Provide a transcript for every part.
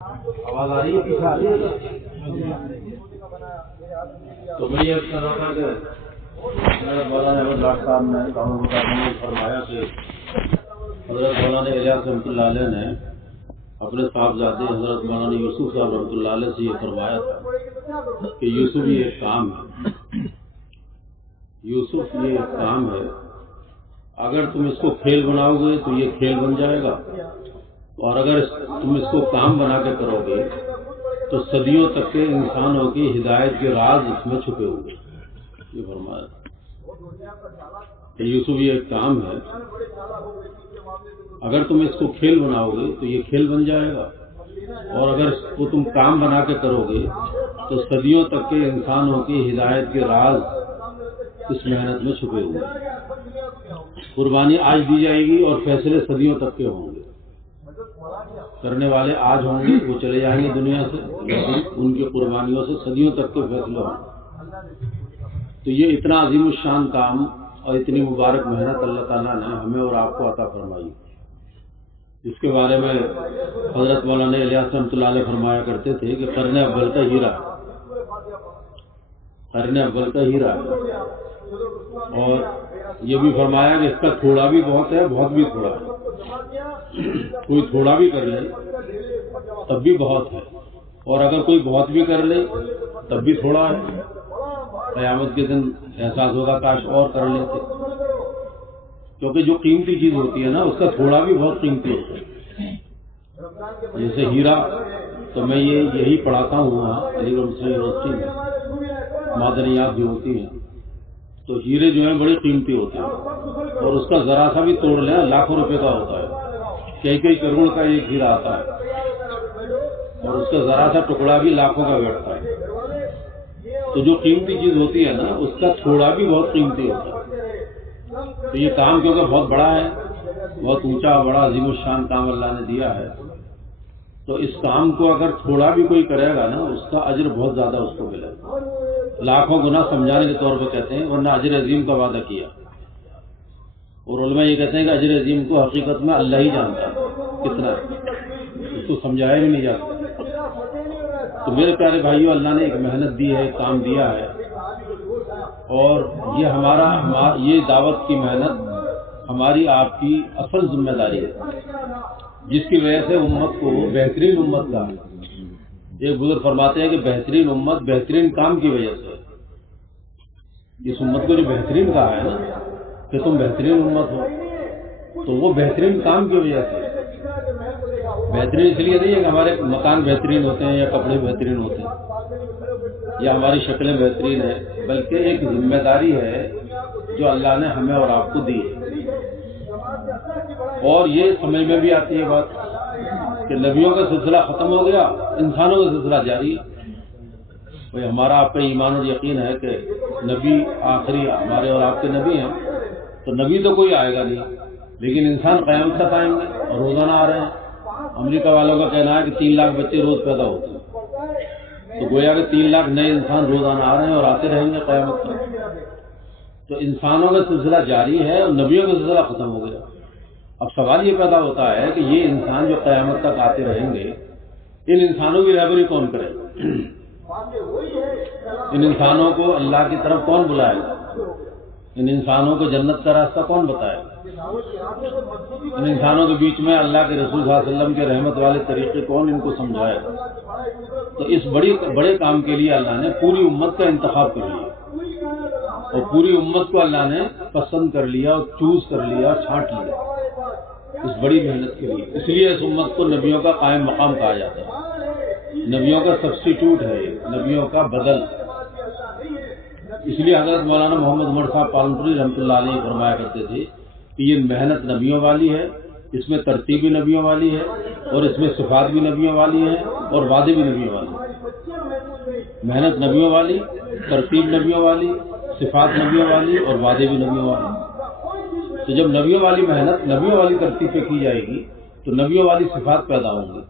آواز آ رہی ہے؟ پیچھے آ رہی ہے؟ تو میں یہ کر رہا تھا کہ مولانا احمد لاٹ صاحب نے فرمایا کہ حضرت مولانا الیاس رحمۃ اللہ علیہ نے اپنے صاحبزادے حضرت مولانا یوسف صاحب رحمۃ اللہ علیہ سے یہ فرمایا تھا کہ یوسف یہ ایک کام ہے، یوسف یہ ایک کام ہے، اگر تم اس کو کھیل بناؤ گے تو یہ کھیل بن جائے گا، اور اگر تم اس کو کام بنا کے کرو گے تو صدیوں تک کے انسانوں کی ہدایت کے راز اس میں چھپے ہوئے۔ یہ فرمایا کہ یوسف یہ ایک کام ہے، اگر تم اس کو کھیل بناؤ گے تو یہ کھیل بن جائے گا، اور اگر اس کو تم کام بنا کے کرو گے تو صدیوں تک کے انسانوں کی ہدایت کے راز اس محنت میں چھپے ہوئے ہیں۔ قربانی آج دی جائے گی اور فیصلے صدیوں تک کے ہوں گے۔ کرنے والے آج ہوں گے، وہ چلے جائیں گے دنیا سے، لیکن ان کی قربانیوں سے صدیوں تک کے فیصلے ہوں گے۔ تو یہ اتنا عظیم الشان کام اور اتنی مبارک محنت اللہ تعالیٰ نے ہمیں اور آپ کو عطا فرمائی، جس کے بارے میں حضرت مولانا الیاس رحمۃ اللہ علیہ فرمایا کرتے تھے کہ قرن اول کا ہیرا، قرن اول کا ہیرا ہے۔ اور یہ بھی فرمایا کہ اس کا تھوڑا بھی بہت ہے، بہت بھی تھوڑا ہے۔ کوئی تھوڑا بھی کر لے تب بھی بہت ہے، اور اگر کوئی بہت بھی کر لے تب بھی تھوڑا ہے۔ قیامت کے دن احساس ہوگا کاش اور کر لیتے، کیونکہ جو قیمتی چیز ہوتی ہے نا اس کا تھوڑا بھی بہت قیمتی ہوتا ہے۔ جیسے ہیرا، تو میں یہی پڑھاتا ہوں وہاں علی گڑھ مسلم یونیورسٹی میں، معدنیات بھی ہوتی ہیں، تو ہیرے جو ہیں بڑی قیمتی ہوتے ہیں، اور اس کا ذرا سا بھی توڑ لیں لاکھوں روپے کا ہوتا ہے، کئی کروڑ کا ایک ہیرا آتا ہے، اور اس کا ذرا سا ٹکڑا بھی لاکھوں کا بیٹھتا ہے۔ تو جو قیمتی چیز ہوتی ہے نا اس کا تھوڑا بھی بہت قیمتی ہوتا ہے۔ تو یہ کام کیونکہ بہت بڑا ہے، بہت اونچا بڑا عظیم الشان کام اللہ نے دیا ہے، تو اس کام کو اگر تھوڑا بھی کوئی کرے گا نا اس کا اجر بہت زیادہ اس کو ملے گا، لاکھوں گنا سمجھانے کے طور پہ کہتے ہیں، ورنہ اجر عظیم کا وعدہ کیا۔ اور علماء یہ کہتے ہیں کہ اجر عظیم کو حقیقت میں اللہ ہی جانتا ہے کتنا ہے، اس کو سمجھایا بھی نہیں جاتا۔ تو میرے پیارے بھائیوں، اللہ نے ایک محنت دی ہے، کام دیا ہے، اور یہ دعوت کی محنت ہماری آپ کی اصل ذمہ داری ہے، جس کی وجہ سے امت کو بہترین امت کا، ایک بزرگ فرماتے ہیں کہ بہترین امت بہترین کام کی وجہ سے، اس امت کو جو بہترین کہا ہے نا کہ تم بہترین امت ہو، تو وہ بہترین کام کی وجہ سے۔ بہترین اس لیے نہیں ہے کہ ہمارے مکان بہترین ہوتے ہیں یا کپڑے بہترین ہوتے ہیں یا ہماری شکلیں بہترین ہیں، بلکہ ایک ذمہ داری ہے جو اللہ نے ہمیں اور آپ کو دی ہے۔ اور یہ سمجھ میں بھی آتی ہے بات کہ نبیوں کا سلسلہ ختم ہو گیا، انسانوں کا سلسلہ جاری ہے۔ ہمارا آپ کا ایمان اور یقین ہے کہ نبی آخری ہمارے اور آپ کے نبی ہیں، تو نبی تو کوئی آئے گا نہیں، لیکن انسان قیامت تک آئیں گے اور روزانہ آ رہے ہیں۔ امریکہ والوں کا کہنا ہے کہ 3 لاکھ بچے روز پیدا ہوتے ہیں، تو گویا کہ 3 لاکھ نئے انسان روزانہ آ رہے ہیں اور آتے رہیں گے قیامت تک۔ تو انسانوں کا سلسلہ جاری ہے اور نبیوں کا سلسلہ ختم ہو گیا۔ اب سوال یہ پیدا ہوتا ہے کہ یہ انسان جو قیامت تک آتے رہیں گے، ان انسانوں کی رہبری کون کرے گا؟ ان انسانوں کو اللہ کی طرف کون بلائے گا؟ ان انسانوں کو جنت کا راستہ کون بتائے گا؟ ان انسانوں کے بیچ میں اللہ کے رسول صلی اللہ علیہ وسلم کے رحمت والے طریقے کون ان کو سمجھائے گا؟ تو اس بڑے کام کے لیے اللہ نے پوری امت کا انتخاب کر لیا، اور پوری امت کو اللہ نے پسند کر لیا اور چوز کر لیا اور چھانٹ لیا اس بڑی محنت کے لیے۔ اس لیے اس امت کو نبیوں کا قائم مقام کہا جاتا ہے، نبیوں کا سبسٹیٹیوٹ ہے، نبیوں کا بدل۔ اس لیے حضرت مولانا محمد عمر صاحب پالنپوری رحمۃ اللہ علیہ فرمایا کرتے تھے کہ یہ محنت نبیوں والی ہے، اس میں ترتیب بھی نبیوں والی ہے، اور اس میں صفات بھی نبیوں والی ہے، اور وعدے بھی نبیوں والی ہے۔ محنت نبیوں والی، ترتیب نبیوں والی، صفات نبیوں والی، اور وعدے بھی نبیوں والی۔ تو جب نبیوں والی محنت نبیوں والی ترتیب پہ کی جائے گی تو نبیوں والی صفات پیدا ہوں گی،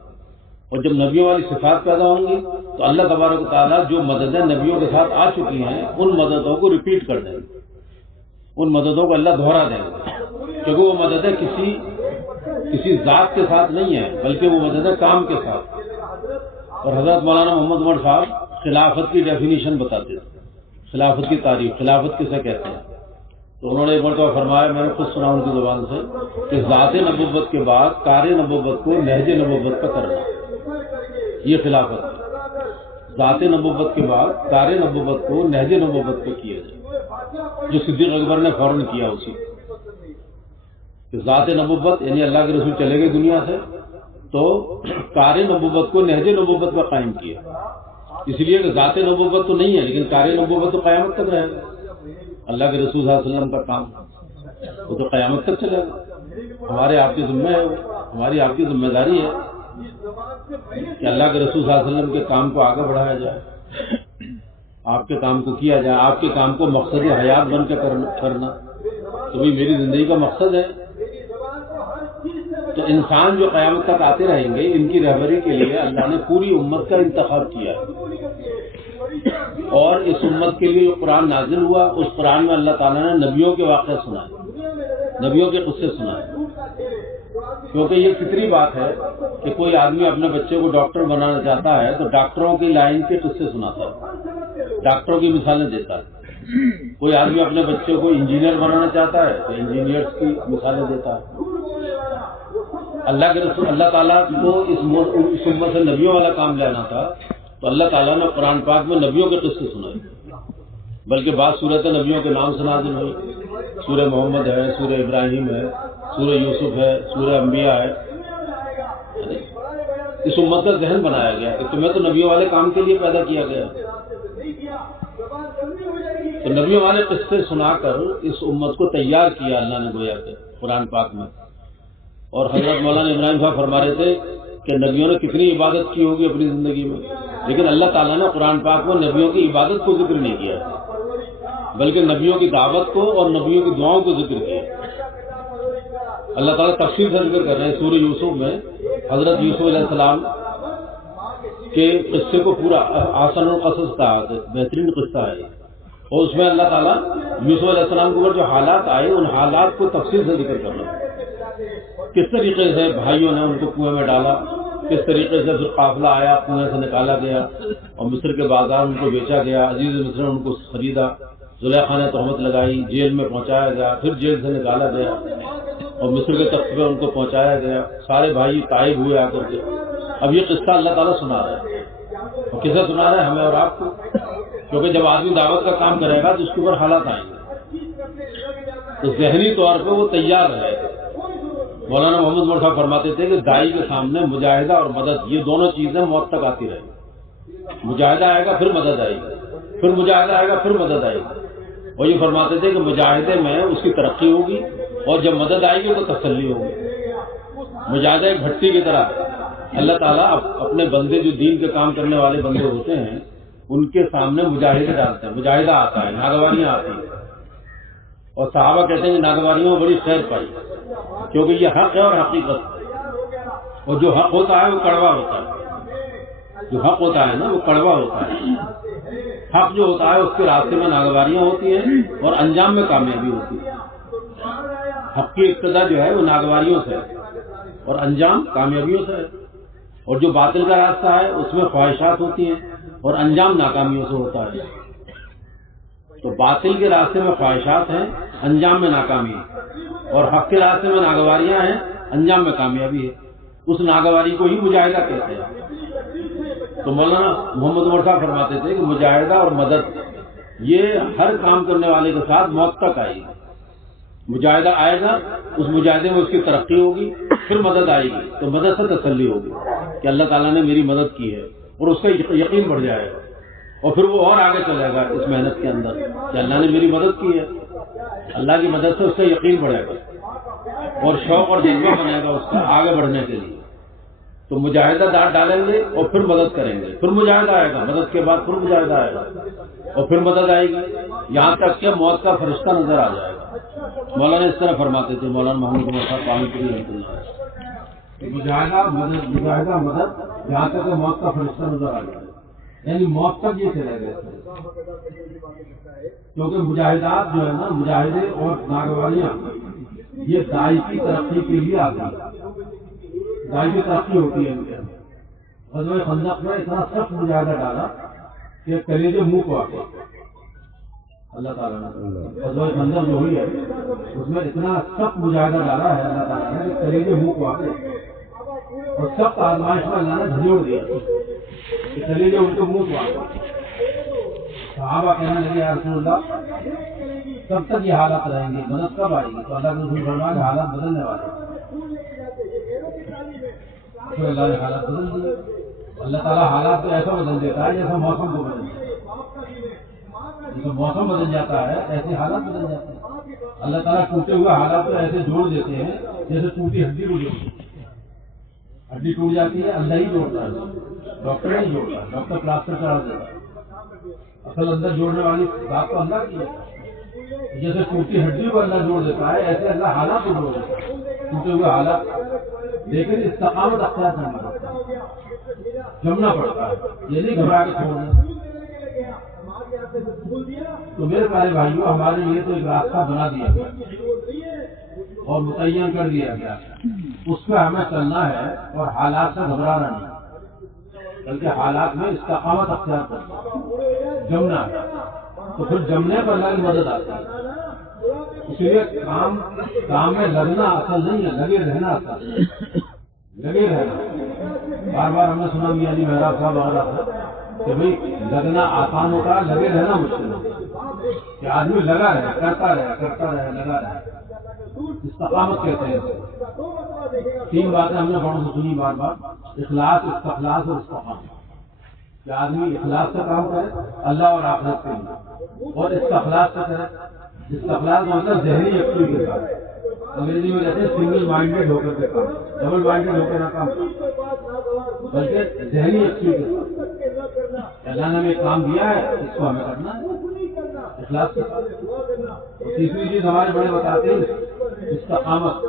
اور جب نبیوں والی صفات پیدا ہوں گی تو اللہ تبارک و تعالیٰ جو مددیں نبیوں کے ساتھ آ چکی ہیں ان مددوں کو ریپیٹ کر دیں گے، ان مددوں کو اللہ دہرا دیں گے، کیونکہ وہ مددیں کسی ذات کے ساتھ نہیں ہیں، بلکہ وہ مددیں کام کے ساتھ۔ اور حضرت مولانا محمد عمر صاحب خلافت کی ڈیفینیشن بتاتے تھے، خلافت کی تعریف، خلافت کسے کہتے ہیں. تو انہوں نے ایک مرتبہ فرمایا، میں نے خود سنا ان کی زبان سے، کہ ذات نبوت کے بعد کار نبوت کو نہج نبوت کا کرنا، یہ خلافت ہے. ذات نبوت کے بعد کار نبوت کو نہج نبوت پہ کیا جائے، جو صدیق اکبر نے فوراً کیا اسی کہ ذات نبوت یعنی اللہ کے رسول چلے گئے دنیا سے، تو کار نبوت کو نہج نبوت پر قائم کیا. اس لیے کہ ذات نبوت تو نہیں ہے لیکن کار نبوت تو قیامت تک رہے گا. اللہ کے رسول صلی اللہ علیہ وسلم کا کام وہ تو قیامت تک چلے گا. ہمارے آپ کی ذمہ ہے، ہماری آپ کی ذمہ داری ہے کہ اللہ کے رسول صلی اللہ علیہ وسلم کے کام کو آگے بڑھایا جائے، آپ کے کام کو کیا جائے، آپ کے کام کو مقصد حیات بن کے کرنا. تو بھی میری زندگی کا مقصد ہے. تو انسان جو قیامت تک آتے رہیں گے، ان کی رہبری کے لیے اللہ نے پوری امت کا انتخاب کیا ہے. اور اس امت کے لیے جو قرآن نازل ہوا، اس قرآن میں اللہ تعالیٰ نے نبیوں کے واقعے سنائے، نبیوں کے قصے سنائے. کیونکہ یہ فطری بات ہے کہ کوئی آدمی اپنے بچے کو ڈاکٹر بنانا چاہتا ہے تو ڈاکٹروں کی لائن کے قصے سناتا ہے، ڈاکٹروں کی مثالیں دیتا ہے. کوئی آدمی اپنے بچے کو انجینئر بنانا چاہتا ہے تو انجینئرس کی مثالیں دیتا ہے. اللہ کے رسول اللہ تعالیٰ کو اس امت سے نبیوں والا کام لینا تھا تو اللہ تعالیٰ نے قرآن پاک میں نبیوں کے قصے سنائے. بلکہ بعض صورت نبیوں کے نام سے نازل ہوئی. سورہ محمد ہے، سورہ ابراہیم ہے، سورہ یوسف ہے، سورہ انبیاء ہے. اس امت کا ذہن بنایا گیا کہ تمہیں تو نبیوں والے کام کے لیے پیدا کیا گیا. تو نبیوں والے قصے سنا کر اس امت کو تیار کیا اللہ نے گویا کہ قرآن پاک میں. اور حضرت مولانا ابراہیم صاحب فرما رہے تھے کہ نبیوں نے کتنی عبادت کی ہوگی اپنی زندگی میں، لیکن اللہ تعالیٰ نے قرآن پاک میں نبیوں کی عبادت کو ذکر نہیں کیا بلکہ نبیوں کی دعوت کو اور نبیوں کی دعاؤں کو ذکر کیا. اللہ تعالیٰ تفصیل سے ذکر کر رہے ہیں سورہ یوسف میں. حضرت یوسف علیہ السلام کے قصے کو پورا آسن القصص کہا، بہترین قصہ ہے. اور اس میں اللہ تعالیٰ یوسف علیہ السلام کے اوپر جو حالات آئے ان حالات کو تفصیل سے ذکر کر رہے ہیں. کس طریقے سے بھائیوں نے ان کو کنویں میں ڈالا، کس طریقے سے پھر قافلہ آیا، کنویں سے نکالا گیا اور مصر کے بازار ان کو بیچا گیا، عزیز مصر نے ان کو خریدا، زلیخا نے تہمت لگائی، جیل میں پہنچایا گیا، پھر جیل سے نکالا گیا اور مصر کے تخت پہ ان کو پہنچایا گیا. سارے بھائی تائب ہوئے آ کر کے. اب یہ قصہ اللہ تعالیٰ سنا رہا ہے. اور کسے سنا رہا ہے؟ ہمیں اور آپ کو. کیونکہ جب آدمی دعوت کا کام کرے گا تو اس کے اوپر حالات آئیں گے تو ذہنی طور پہ وہ تیار رہے. مولانا محمد عمر صاحب فرماتے تھے کہ داعی کے سامنے مجاہدہ اور مدد یہ دونوں چیزیں موت تک آتی رہیں گی. مجاہدہ آئے گا پھر مدد آئے گی، پھر مجاہدہ آئے گا پھر مدد آئے گی. اور یہ فرماتے تھے کہ مجاہدے میں اس کی ترقی ہوگی اور جب مدد آئے گی تو تسلی ہوگی. مجاہدہ ایک بھٹی کی طرح اللہ تعالیٰ اپنے بندے جو دین کے کام کرنے والے بندے ہوتے ہیں ان کے سامنے مجاہدے ڈالتے ہیں. مجاہدہ آتا ہے، ناگواریاں آتی ہیں. اور صحابہ کہتے ہیں کہ ناگواریوں میں بڑی خیر پائی کیونکہ یہ حق ہے اور حقیقت ہے. اور جو حق ہوتا ہے وہ کڑوا ہوتا ہے. جو حق ہوتا ہے نا وہ کڑوا ہوتا ہے. حق جو ہوتا ہے اس کے راستے میں ناگواریاں ہوتی ہیں اور انجام میں کامیابی ہوتی ہے. حق کی ابتدا جو ہے وہ ناگواریوں سے اور انجام کامیابیوں سے ہے. اور جو باطل کا راستہ ہے اس میں خواہشات ہوتی ہیں اور انجام ناکامیوں سے ہوتا ہے. تو باطل کے راستے میں خواہشات ہیں، انجام میں ناکامی ہے، اور حق کے راستے میں ناگواریاں ہیں، انجام میں کامیابی ہے. اس ناگواری کو ہی مجاہدہ کہتے ہیں. تو مولانا محمد عمر صاحب فرماتے تھے کہ مجاہدہ اور مدد یہ ہر کام کرنے والے کے ساتھ موت تک آئے گی. مجاہدہ آئے گا، اس مجاہدے میں اس کی ترقی ہوگی، پھر مدد آئے گی تو مدد سے تسلی ہوگی کہ اللہ تعالیٰ نے میری مدد کی ہے اور اس کا یقین بڑھ جائے گا. اور پھر وہ اور آگے چلے گا اس محنت کے اندر کہ اللہ نے میری مدد کی ہے. اللہ کی مدد سے اس کا یقین بڑھے گا اور شوق اور جذبہ بنے گا اس کا آگے بڑھنے کے لیے. تو مجاہدہ دار ڈالیں گے اور پھر مدد کریں گے، پھر مجاہدہ آئے گا، مدد کے بعد پھر مجاہدہ آئے گا اور پھر مدد آئے گی، یہاں تک کہ موت کا فرشتہ نظر آ جائے گا. مولانا اس طرح فرماتے تھے مولانا محمد عمر صاحب پانی رحمۃ اللہ. مجاہدہ مدد یہاں تک کہ موت کا فرشتہ نظر آ جائے گا، یعنی موت تک یہ چلے گئے. کیونکہ مجاہدات جو ہے نا، مجاہدے اور ناگواریاں یہ داعی کی ترقی کے لیے آتی ہے. داعی کی ترقی ہوتی ہے ان کے اندر. غزوہ خندق میں اتنا سخت مجاہدہ ڈالا کہ کلیجے منہ کو آ گئے اللہ تعالیٰ نے. غزوہ خندق جو ہوئی ہے اس میں اتنا سخت مجاہدہ ڈالا ہے اللہ تعالیٰ نے کہ کلیجے منہ کو آ گئے اور سخت آزمائش میں اللہ نے جھنجھوڑ دیا کہ کلیجے ان کو منہ کو آ گئے. صحابہ کہنے لگے یا رسول اللہ کب تک یہ حالات رہیں گی, مدد کب آئے گی؟ تو اللہ کے رسول فرمایا کہ حالات بدلنے والے. پھر اللہ نے حالات بدل دیے. اللہ تعالیٰ حالات کو ایسا بدل دیتا ہے جیسا موسم کو بدل دیتا ہے. جیسے موسم بدل جاتا ہے ایسے حالات بدل جاتے ہیں. اللہ تعالیٰ ٹوٹے ہوئے حالات کو ایسے جوڑ دیتے ہیں جیسے ٹوٹی ہڈی کو جوڑتی ہے. ہڈی ٹوٹ جاتی ہے اللہ ہی جوڑتا ہے, ڈاکٹر نہیں جوڑتا. ڈاکٹر پلاسٹر چڑھا دیتا ہے, اصل اندر جوڑنے والی بات تو اللہ کی ہے. جیسے ٹوٹی ہڈی کو اللہ جوڑ دیتا ہے ایسے اللہ حالات کو جوڑ دیتا ہے, ٹوٹے ہوئے حالات. لیکن استقامت اختیار کرنا پڑتا ہے, جمنا پڑتا ہے, یہ نہیں گھبرا کے چھوڑنا. تو میرے پیارے بھائیوں ہمارے لیے تو ایک راستہ بنا دیا گیا اور متعین کر دیا گیا, اس پہ ہمیں چلنا ہے اور حالات سے گھبرانا نہیں بلکہ حالات میں استقامت اختیار کرنا, جمنا ہے. تو پھر جمنے پر اللہ کی مدد آتی ہے. اس لیے کام میں لگنا اصل نہیں ہے, لگے رہنا اصل ہے. لگے رہنا بار بار ہم نے سنا میاں جی محراب صاحب وغیرہ تھا کہ بھائی لگنا آسان ہوتا ہے, لگے رہنا مشکل ہوتا ہے. کہ آدمی لگا رہے, کرتا رہے, لگا رہے. استقامت کہتے ہیں. 3 باتیں ہم نے بڑوں سے سنی بار بار, اخلاص, استخلاص اور استقامت. کہ آدمی اخلاص سے کام کرے اللہ اور آخرت کے لیے, اور استخلاص سے کرے. استخلاص مطلب ذہنی یکسوئی کے ساتھ. انگریزی میں کہتے ہیں سنگل مائنڈیڈ ہو کر کے کام, ڈبل مائنڈیڈ ہو کے نہ کام بلکہ ذہنی یکسوئی کے ساتھ. اللہ نے ہمیں کام دیا ہے, اس کو ہمیں کرنا ہے اخلاص کے ساتھ. تیسری چیز ہمارے بڑے بتاتے ہیں استقامت.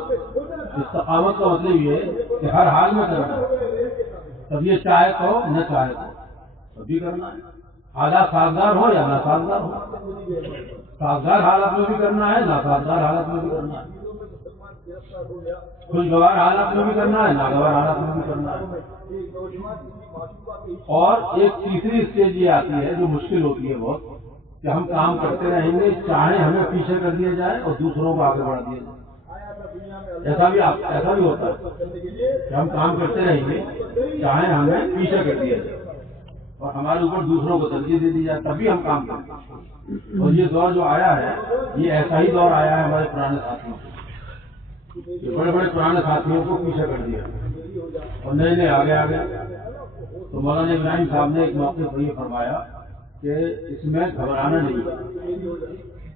استقامت کا مطلب یہ ہے کہ ہر حال میں کرنا ہے, تب یہ چاہے تو نہ چاہے تو بھی کرنا ہے. حالات سازگار ہو یا ناسازگار ہو, سازگار حالات میں بھی کرنا ہے, ناسازگار حالات میں بھی کرنا ہے. خوشگوار حالات میں بھی کرنا ہے, ناگوار حالات میں بھی کرنا ہے. اور ایک تیسری اسٹیج یہ آتی ہے جو مشکل ہوتی ہے بہت, کہ ہم کام کرتے رہیں گے چاہے ہمیں پیچھے کر دیا جائے اور دوسروں کو آگے بڑھا دیا جائے. ایسا بھی ہوتا ہے کہ ہم کام کرتے رہیں گے چاہے ہمیں پیچھے کر دیا جائے اور ہمارے اوپر دوسروں کو ترجیح دے دی جائے, تبھی ہم کام کرتے ہیں. اور یہ دور جو آیا ہے یہ ایسا ہی دور آیا ہے ہمارے پرانے ساتھیوں کو. بڑے بڑے پرانے ساتھیوں کو پیچھے کر دیا اور نئے آگے. تو مولانا ابراہیم صاحب نے ایک موقع پر یہ فرمایا کہ اس میں گھبرانا نہیں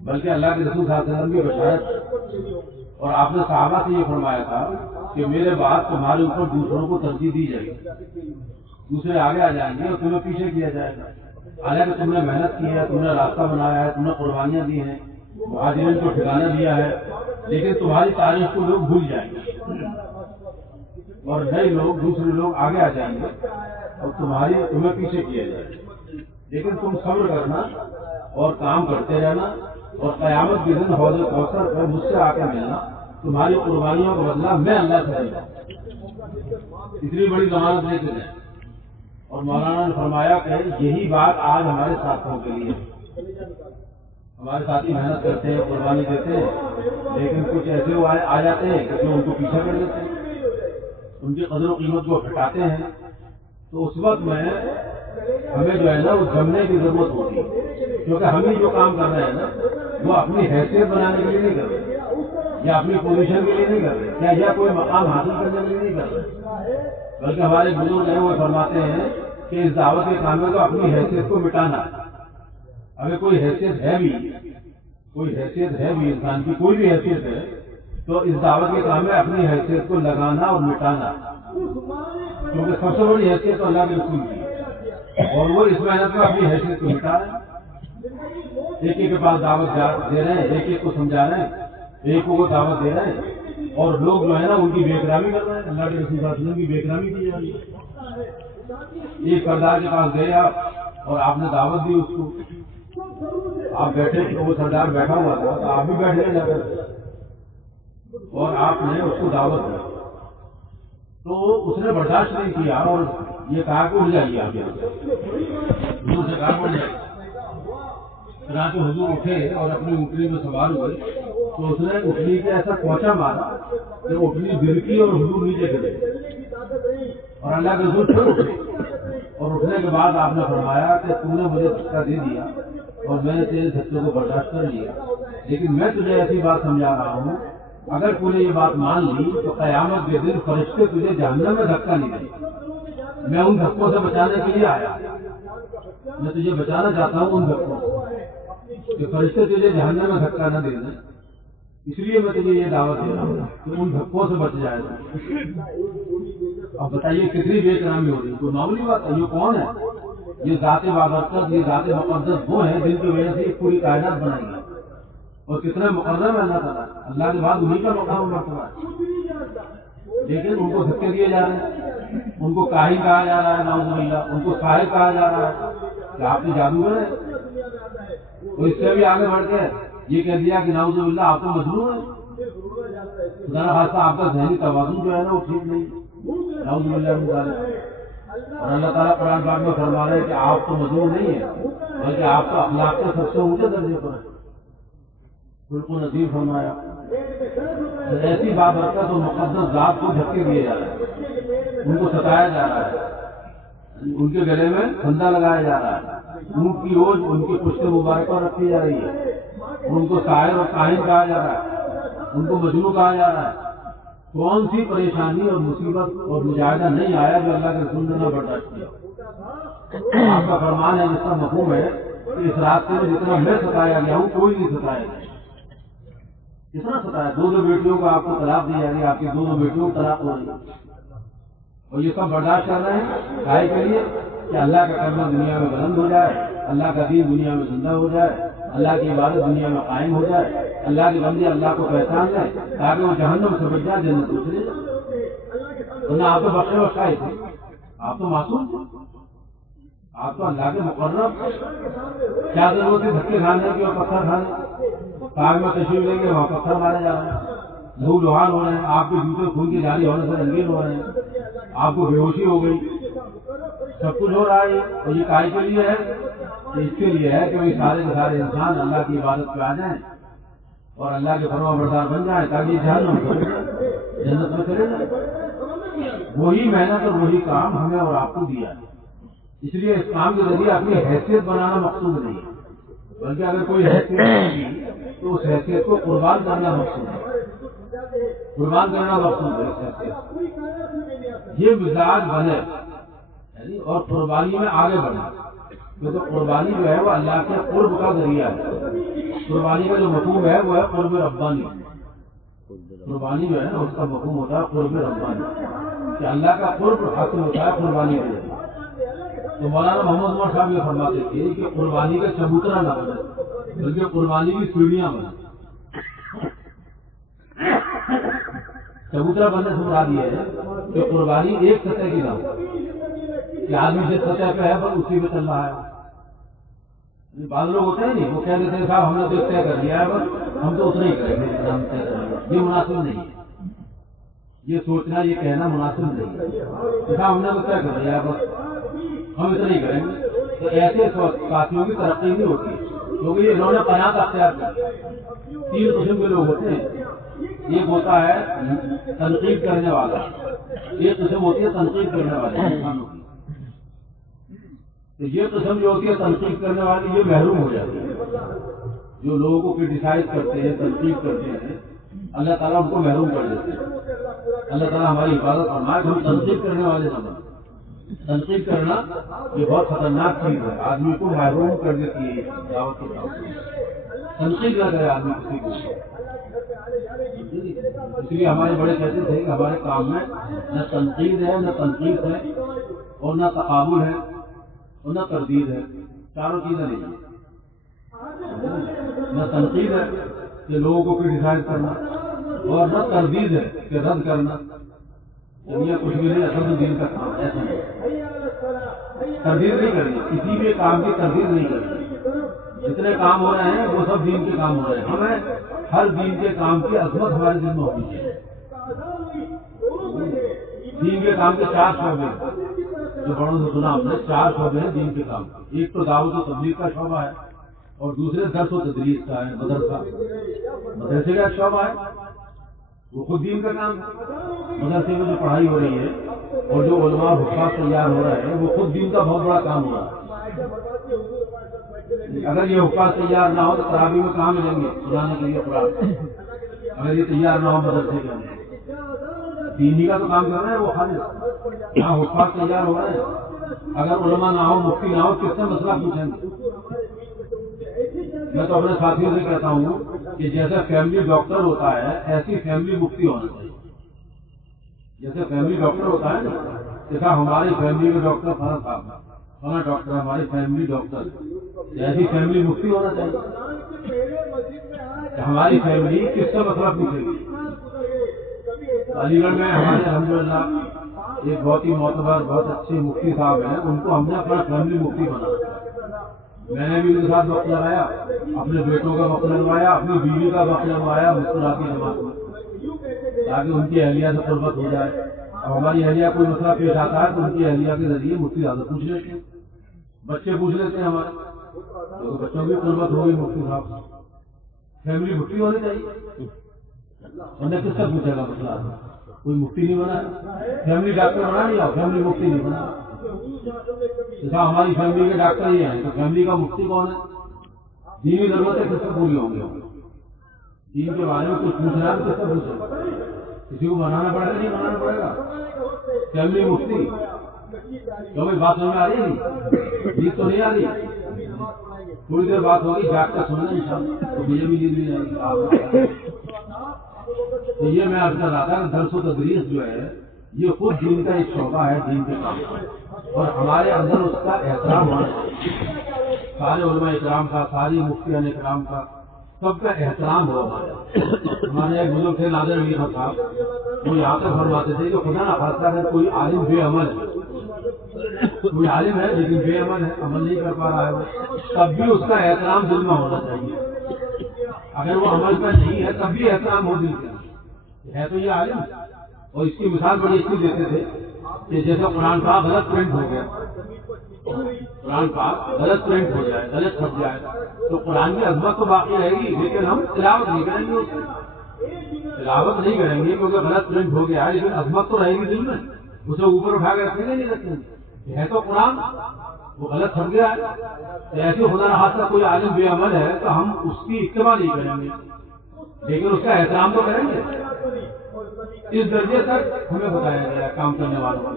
بلکہ اللہ کے رسول صلی اللہ علیہ وسلم کی بشارت. اور آپ نے صحابہ سے یہ فرمایا تھا کہ میرے بعد تمہارے اوپر دوسروں کو ترجیح دی جائے گی, دوسرے آگے آ جائیں گے اور تمہیں پیچھے کیا جائے گا. حالانکہ تم نے محنت کی ہے, تم نے راستہ بنایا ہے, تم نے قربانیاں دی ہیں, مہاجرین کو ٹھکانہ دیا ہے, لیکن تمہاری تاریخ کو لوگ بھول جائیں گے اور نئے لوگ, دوسرے لوگ آگے آ جائیں گے اور تمہیں پیچھے کیا جائے گا. لیکن تم صبر کرنا اور کام کرتے رہنا, اور قیامت کے دن حوض کوثر پر مجھ سے آ کے ملنا, تمہاری قربانیوں کا بدلہ میں اللہ سے دوں. اتنی بڑی ضمانت لے کے دیں. اور مولانا نے فرمایا کہ یہی بات آج ہمارے ساتھیوں کے لیے. ہمارے ساتھی محنت کرتے ہیں, قربانی دیتے ہیں, لیکن کچھ ایسے آ جاتے ہیں کہ ان کو پیچھے کر دیتے ہیں, ان کی قدر و قیمت کو گھٹاتے ہیں. تو اس وقت میں ہمیں جو ہے نا وہ جمنے کی ضرورت ہوتی ہے, کیونکہ ہم ہی جو کام کر رہے ہیں نا وہ اپنی حیثیت بنانے کے لیے نہیں کر رہے, یا اپنی پوزیشن کے لیے نہیں کر رہے, یا کوئی مقام حاصل کرنے کے لیے نہیں کر رہے, بلکہ ہمارے بزرگ ہیں وہ فرماتے ہیں کہ اس دعوت کے کام میں تو اپنی حیثیت کو مٹانا. اگر کوئی حیثیت ہے بھی انسان کی, کوئی بھی حیثیت ہے, تو اس دعوت کے کام میں اپنی حیثیت کو لگانا اور مٹانا. کیونکہ سب سے بڑی حیثیت تو اللہ کے رسول کی ہے, اور وہ اس محنت میں اپنی حیثیت کو مٹا رہے ہیں. ایک کے پاس دعوت دے رہے ہیں, ایک کو سمجھا رہے ہیں, ایک کو دعوت دے رہے ہیں, اور لوگ جو ہے نا ان کی بے احترامی کر رہے ہیں. اللہ کے رسول صلی اللہ علیہ وسلم کی بے احترامی کی جا رہی ہے. ایک سردار کے پاس گئے آپ اور آپ نے دعوت دی اس کو, آپ بیٹھے, وہ سردار بیٹھا ہوا تھا تو آپ بھی بیٹھ گئے جا کر, اور آپ نے اس کو دعوت دی. تو اس نے برداشت نہیں کیا اور یہ کہا کہ اٹھ جائیے آپ یہاں سے، حضور سے کہا اٹھ جائیے۔ چنانچہ حضور اٹھے اور اپنی اونٹنی میں سوار ہوئے تو اس نے اٹھنی کے ایسا پہنچا مارا کہ اٹھنی گرکی اور حضور نیچے گرے اور اللہ کے رسول پھر اٹھے، اور اٹھنے کے بعد آپ نے فرمایا کہ تم نے مجھے دھکا دے دیا اور میں نے تیرے دھکے کو برداشت کر لیا، لیکن میں تجھے ایسی بات سمجھا رہا ہوں اگر تو نے یہ بات مان لی تو قیامت کے دن فرشتے تجھے جہنم میں دھکا نہیں دیں گے۔ میں ان دھکوں سے بچانے کے لیے آیا، میں تجھے بچانا چاہتا ہوں ان دھکوں سے کہ فرشتے تجھے جہنم میں دھکا نہ دے دیں، اس لیے میں تجھے یہ دعوت دے رہا ہوں کہ ان دھکوں سے بچ جائے۔ اب بتائیے کتنی بے احترامی ہو رہی ہے، کوئی معمولی بات ہے؟ یہ کون ہے؟ یہ ذات بابرکت، یہ ذات مقدس وہ ہیں جن کی وجہ سے یہ پوری کائنات بنائی ہے، اور کتنے مقرر ہے اللہ تعالیٰ، اللہ کے بعد انہیں کا مقام مرتبہ ہے، لیکن ان کو دھکے دیے جا رہے ہیں، ان کو کاہن کہا جا رہا ہے، نعوذ باللہ، ان کو ساحر کہا جا رہا ہے کہ آپ کے جادوگر ہیں۔ تو اس سے بھی آگے بڑھ کے یہ کہہ دیا کہ نعوذ باللہ آپ تو مجنون ہیں، خدا نخواستہ آپ کا ذہنی توازن جو ہے نا وہ ٹھیک نہیں، نعوذ باللہ من ذالک۔ اور اللہ تعالیٰ قرآن پاک میں فرما رہے ہیں کہ آپ تو مجنون نہیں ہیں بلکہ آپ تو اخلاق کے سب سے اونچے درجے پر ہیں، خلق و نصیب فرمایا۔ ایسی بابرکت اور مقدس ذات کو دھکے دیے جا رہے ہیں، ان کو ستایا جا رہا ہے، ان کے گلے میں پھندا لگایا جا رہا ہے، اونٹ کی اوج ان کی پشت مبارک پر رکھی جا رہی ہے، ان کو ساحر اور کاہن کہا جا رہا ہے، ان کو مجنون کہا جا رہا ہے۔ کون سی پریشانی اور مصیبت اور مجاہدہ نہیں آیا جو اللہ کے رسول نے نہ برداشت کیا؟ آپ کا فرمان ہے جس کا مفہوم ہے کہ اس راستے میں جتنا میں ستایا گیا ہوں کوئی نہیں ستایا گیا، کتنا ستایا؟ دو بیٹیوں کو آپ کو طلاق دی جا رہی ہے، آپ کی دو بیٹیوں کو طلاق ہو رہی ہے، اور یہ سب برداشت کر رہے ہیں کائے کے لیے کہ اللہ کا کلمہ دنیا میں بلند ہو جائے، اللہ کا دین دنیا میں زندہ ہو جائے، اللہ کی عبادت دنیا میں قائم ہو جائے، اللہ کے بندے اللہ کو پہچان لیں تاکہ وہ جہنم سے بچ جائے، جنت میں چلے جائے۔ ورنہ آپ تو بخشے بخشائے تھے، آپ تو معصوم تھے، آپ تو اللہ کے مقرب، کیا ضرورت ہے دھکے کھانے کی اور پتھر کھانے؟ کار میں تشریف لیں گے وہاں پتھر مارے جا رہے ہیں، لہو لہان ہو رہے ہیں، آپ کے جوتے خون کی جاری ہونے سے رنگین ہو رہے ہیں، آپ کو بے ہوشی ہو گئی، سب کچھ ہو رہا ہے، اور یہ کائے کے لیے ہے؟ اس کے لیے ہے کہ وہ سارے کے سارے انسان اللہ کی عبادت پہ آ جائیں اور اللہ کے فرما بردار بن جائیں تاکہ جہنم جنت میں چلے جائیں۔ وہی محنت اور وہی کام ہمیں اور آپ کو دیا ہے، اس لیے اس کام کے ذریعے اپنی حیثیت بنانا مقصود نہیں ہے، بلکہ اگر کوئی حیثیت ہوگی تو اس حیثیت کو قربان کرنا مقصود ہے، قربان کرنا مقصود ہے۔ اس حیثیت یہ مزاج بنے اور قربانی میں آگے بڑھے، کیونکہ قربانی جو ہے وہ اللہ کے قرب کا ذریعہ ہے۔ قربانی کا جو مفہوم ہے وہ ہے قرب ربانی، قربانی جو ہے نا اس کا مفہوم ہوتا ہے قرب ربانی، کہ اللہ کا قرب حاصل ہوتا ہے قربانی کے ذریعے۔ تو مولانا محمد عمر صاحب یہ فرماتے تھے کہ قربانی کا چبوترا نہ بنے بلکہ قربانی کی سیڑھیاں بنے۔ چبوترا بننے سے مراد یہ ہے کہ قربانی ایک سطح کی نہ ہو کہ آدمی جس سطح پہ ہے بس اسی پہ چل رہا ہے۔ بعض لوگ ہوتے ہیں نہیں، وہ کہہ دیتے ہیں صاحب ہم نے تو طے کر لیا ہے بس ہم تو اتنا ہی کریں گے جتنا ہم طے کریں گے۔ یہ مناسب نہیں ہے، یہ سوچنا یہ کہنا مناسب نہیں ہے کہ صاحب ہم نے تو طے کر لیا ہے بس ہم اتنا ہی کریں گے۔ تو ایسے ساتھیوں کی ترقی نہیں ہوتی ہے کیونکہ انہوں نے قناعت اختیار کی۔ تین قسم کے لوگ ہوتے ہیں، ایک ہوتا ہے تنقید کرنے والا، ایک قسم ہوتی ہے تنقید کرنے والے انسانوں کی۔ تو یہ قسم جو ہوتی ہے تنقید کرنے والی یہ محروم ہو جاتی ہے، جو لوگوں کو کرٹیسائز کرتے ہیں تنقید کرتے ہیں اللہ تعالیٰ ان کو محروم کر دیتے ہیں۔ اللہ تعالیٰ ہماری حفاظت فرمائے کہ ہم تنقید کرنے والے نہ بنیں۔ تنقید کرنا یہ بہت خطرناک چیز ہے، آدمی کو محروم کر دیتی ہے دعوت کی دعوت۔ تنقید نہ کرے آدمی کسی کو، اس لیے ہمارے بڑے کہتے تھے کہ ہمارے کام میں نہ تنقید ہے نہ تنقید ہے اور نہ تقابل ہے اور نہ تردید ہے، چاروں چیزیں نہیں ہیں۔ نہ تنقید ہے کہ لوگوں کو کرٹیسائز کرنا اور نہ تردید ہے کہ رد کرنا، دنیا کچھ بھی نہیں، اصل دین کا کام ایسا نہیں، تردید نہیں کرنی، کسی بھی کام کی تردید نہیں کرنی۔ جتنے کام ہو رہے ہیں وہ سب دین کے کام ہو رہے ہیں، ہمیں ہر دین کے کام کی عظمت ہمارے دل میں ہونی چاہیے۔ دین کے کام کے 4 شعبے ہیں، جو بڑوں سے سنا آپ نے، 4 شعبے ہیں دین کے کام۔ ایک تو دعوت و تبلیغ کا شعبہ ہے، اور دوسرے درس و تدریس کا ہے، مدرسے کا ایک شعبہ ہے، وہ خود دین کا کام ہے۔ مدرسے میں جو پڑھائی ہو رہی ہے اور جو علماء حفاظ تیار ہو رہے ہیں، وہ خود دین کا بہت بڑا کام ہو رہا ہے۔ اگر یہ حفاظ تیار نہ ہو تو تراویح میں کہاں ملیں گے سنانے کے لیے قرآن؟ اگر یہ تیار نہ ہو مدرسے کے اندر، دینی کا تو کام کر رہے ہیں وہ خالص، یہاں حفاظ تیار ہو رہے ہیں۔ اگر علماء نہ ہو، مفتی نہ ہو، کس سے مسئلہ پوچھیں گے؟ میں تو اپنے ساتھیوں سے کہتا ہوں کہ جیسے فیملی ڈاکٹر ہوتا ہے، ایسی فیملی مفتی ہونا چاہیے۔ جیسے فیملی ڈاکٹر ہوتا ہے نا، جیسا ہماری فیملی میں ڈاکٹر فلاں صاحب ہے، فلاں ڈاکٹر ہماری فیملی ڈاکٹر، ایسی فیملی مفتی ہونا چاہیے کہ ہماری فیملی کس سے مسئلہ پوچھے گی۔ علی گڑھ میں ہمارے الحمدللہ ایک بہت ہی معتبر، بہت اچھے مفتی صاحب ہیں، ان کو ہم نے اپنا فیملی مفتی بنا۔ میں نے بھی ان کے ساتھ وقت لگایا، اپنے بیٹوں کا وقت لگوایا، اپنی بیوی کا وقت لگوایا مسکراتی جماعت میں، تاکہ ان کی اہلیہ سے قربت ہو جائے۔ اب ہماری اہلیہ کوئی مسئلہ پیش آتا ہے تو ان کی اہلیہ کے ذریعے مفتی زیادہ پوچھ لیتے ہیں، بچے پوچھ لیتے ہیں ہمارے، تو بچوں کی قربت ہو گئی مفتی صاحب۔ فیملی مفتی ہونی چاہیے، انہیں کس سے پوچھے گا مسئلہ؟ کوئی مفتی نہیں بنا، فیملی ڈاکٹر بنا نہیں، فیملی مفتی نہیں بنا۔ جیسا ہماری فیملی کے ڈاکٹر ہی ہیں تو فیملی کا مفتی کون ہے؟ دینی ضرورتیں کس سے پوری ہوں گی؟ دین کے بارے میں کچھ پوچھنا ہے تو کس سے پوچھے گا؟ کسی کو بنانا پڑے گا، نہیں بنانا پڑے گا؟ فیملی مفتی کیوں بھائی؟ بات سمجھ میں آ رہی ہے؟ نیند تو نہیں آ رہی؟ تھوڑی دیر بات ہوگی، جاگ کر سننا انشاءاللہ، تو مجھے بھی نیند نہیں آئے گی۔ تو یہ میں عرض کر رہا تھا کہ درس و تدریس جو ہے یہ خود دین کا ایک شعبہ ہے، دین کے کام کا، اور ہمارے اندر اس کا احترام ہونا چاہیے۔ سارے علماء اکرام کا، ساری مفتیان اکرام کا، سب کا احترام ہو ہمارے ایک بزرگ تھے نادر علی خان صاحب، وہ یہاں تک فرماتے تھے کہ خدا نہ خاصہ اگر کوئی عالم بے عمل ہے، کوئی عالم ہے لیکن بے عمل ہے، عمل نہیں کر پا رہا ہے وہ، تب بھی اس کا احترام دل میں ہونا چاہیے۔ اگر وہ عمل پر نہیں ہے تب بھی احترام ہو دل کے، ہے تو یہ عالم۔ اور اس کی مثال بڑی اچھی دیتے تھے کہ جیسے قرآن پاک غلط پرنٹ ہو گیا، قرآن پاک غلط پرنٹ ہو جائے، غلط چھپ جائے تو قرآن کی عظمت تو باقی رہے گی، لیکن ہم تلاوت نہیں کریں گے، تلاوت نہیں کریں گے کیونکہ غلط پرنٹ ہو گیا ہے، لیکن عظمت تو رہے گی دل میں، اسے اوپر اٹھا کے رکھیں گے نہیں رکھیں گے، ہے تو قرآن، وہ غلط چھپ گیا ہے۔ ایسے خدا نہ خاصہ کوئی عالم بے عمل ہے تو ہم اس کی اتباع نہیں کریں گے، لیکن اس کا احترام تو کریں گے۔ اس درجے تک ہمیں بتایا گیا کام کرنے والوں کو۔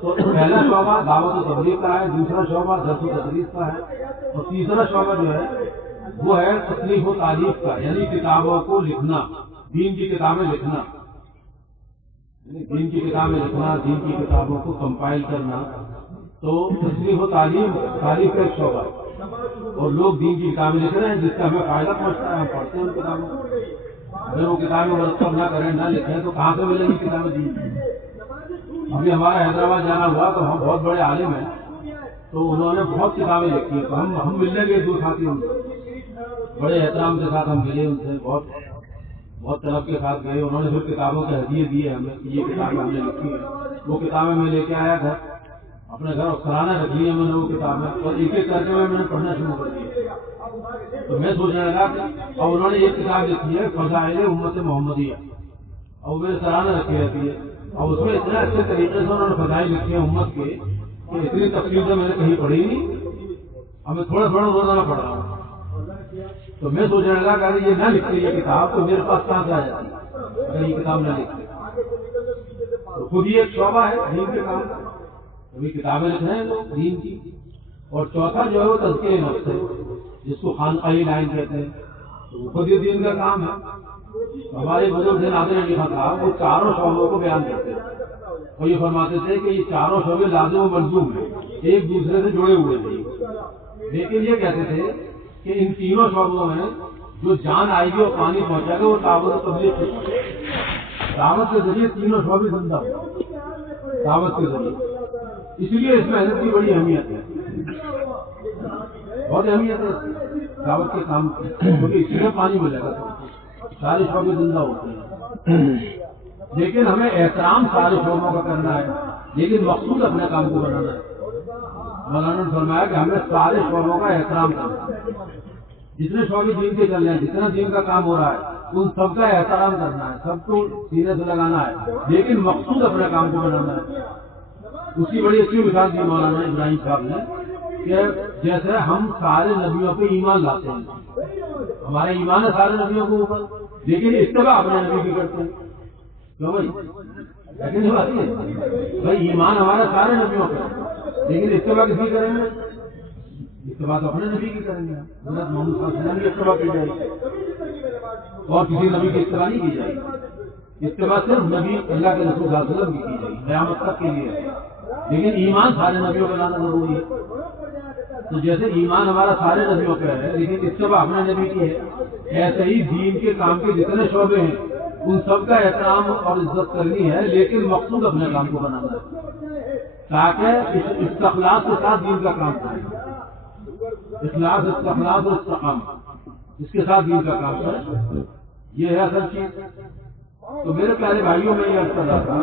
تو پہلا شعبہ دعوت و تبلیغ کا ہے، دوسرا شعبہ درس و تدریس کا ہے، اور تیسرا شعبہ جو ہے وہ ہے تصنیف و تالیف کا، یعنی کتابوں کو لکھنا، دین کی کتابیں لکھنا، دین کی کتابیں لکھنا، دین کی کتابوں کو کمپائل کرنا۔ تو تصنیف و تالیف کا ایک شعبہ ہے، اور لوگ دین کی کتابیں لکھ رہے ہیں جس سے ہمیں فائدہ پہنچتا ہے، ہم پڑھتے ہیں ان کتابوں کو۔ اگر وہ کتابیں مرتب نہ کریں، نہ لکھیں تو کہاں سے ملیں گی کتابیں دین کی؟ ابھی ہمارا حیدرآباد جانا ہوا تو ہم بہت بڑے عالم ہیں، تو انہوں نے بہت کتابیں لکھی ہیں، تو ہم ملنے گئے دو ساتھیوں سے، بڑے احترام کے ساتھ ہم ملے ان سے، بہت طلب کے ساتھ گئے، انہوں نے پھر کتابوں کے ہدیے دیے ہمیں، یہ کتابیں ہم نے لکھی ہیں۔ وہ کتابیں میں لے کے آیا گھر، اپنے گھر سراہنا رکھ لی ہے میں نے وہ کتابیں، اور ایک ایک کر کے میں نے پڑھنا شروع کر دیا۔ تو میں سوچنے لگا کہ اور انہوں نے ایک کتاب لکھی ہے فضائل امت محمدیہ، اور میرے سراہنا رکھی رہتی ہے، اور اس میں اتنے اچھے طریقے سے انہوں نے فضائل لکھی ہیں امت کے کہ اتنی تفصیل سے میں نے کہیں پڑھی نہیں، ہمیں تھوڑا تھوڑا روزانہ پڑھ رہا ہوں۔ تو میں سوچنے لگا کہ اگر یہ نہ لکھتی یہ کتاب تو میرے پاس کہاں سے آ جاتی اگر یہ کتاب نہ لکھتی۔ تو خود ہی ایک شعبہ ہے دین کے کام کا، کبھی کتابیں لکھ رہے ہیں لوگ دین کی۔ اور چوتھا جو ہے وہ تزکیہ نفس ہے، جس کو خانقاہی لائن کہتے ہیں، تو خود یہ دین کا کام ہے۔ ہمارے بزرگ سے نادر علی خان صاحب وہ چاروں شعبوں کو بیان کرتے ہیں، اور یہ فرماتے تھے کہ یہ چاروں شعبے لازم و ملزوم ہیں، ایک دوسرے سے جڑے ہوئے ہیں، لیکن یہ کہتے تھے کہ ان تینوں شعبوں میں جو جان آئے گی اور پانی پہنچائے گا وہ دعوت و تبلیغ سے، دعوت کے ذریعے تینوں شعبے زندہ ہو، دعوت کے ذریعے۔ اس لیے اس محنت کی بڑی اہمیت ہے، بہت اہمیت ہے دعوت کے کام کی، کیونکہ اس میں پانی ملے گا، سارے شعبے زندہ ہوتے ہیں۔ لیکن ہمیں احترام سارے شعبوں کا کرنا ہے، لیکن مقصود اپنے کام کو بنانا ہے۔ مولانا نے فرمایا کہ ہمیں سارے شعبوں کا احترام کرنا ہے، جتنے شعبے دین کے چل رہے ہیں، جتنا دین کا کام ہو رہا ہے، ان سب کا احترام کرنا ہے، سب کو سینے سے لگانا ہے، لیکن مقصود اپنے کام کو بنانا ہے۔ اس کی بڑی اچھی مثال دی مولانا ابراہیم صاحب نے کہ جیسے ہم سارے نبیوں پہ ایمان لاتے ہیں، ہمارا ایمان ہے سارے نبیوں کے اوپر، لیکن اتباع اپنے نبی کی کرتے ہیں۔ کیوں بھائی؟ لیکن یہ بات ہے بھائی، ایمان ہمارا سارے نبیوں پہ، لیکن اتباع کسی کریں گے؟ اتباع تو اپنے نبی کی کریں گے، حضرت محمد صلی اللہ علیہ وسلم کی اتباع کی جائے گی، اور کسی نبی کی اتباع نہیں کی جائے گی۔ اتباع صرف نبی اللہ کے رسول صلی اللہ علیہ وسلم کی جائے گی، قیامت تک کے لیے، لیکن ایمان سارے نبیوں کو لانا ضروری ہے۔ تو جیسے ایمان ہمارا سارے نبیوں پہ ہے، لیکن اتباع اپنے نبی کی ہے، ایسے ہی دین کے کام کے جتنے شعبے ہیں ان سب کا احترام اور عزت کرنی ہے، لیکن مقصود اپنے کام کو بنانا ہے، تاکہ اس اخلاص کے ساتھ دین کا کام کریں، اخلاص، استخلاص اور استقامت، اس کے ساتھ دین کا کام کریں، یہ ہے اصل چیز۔ تو میرے پیارے بھائیوں میں یہ عرض کر رہا تھا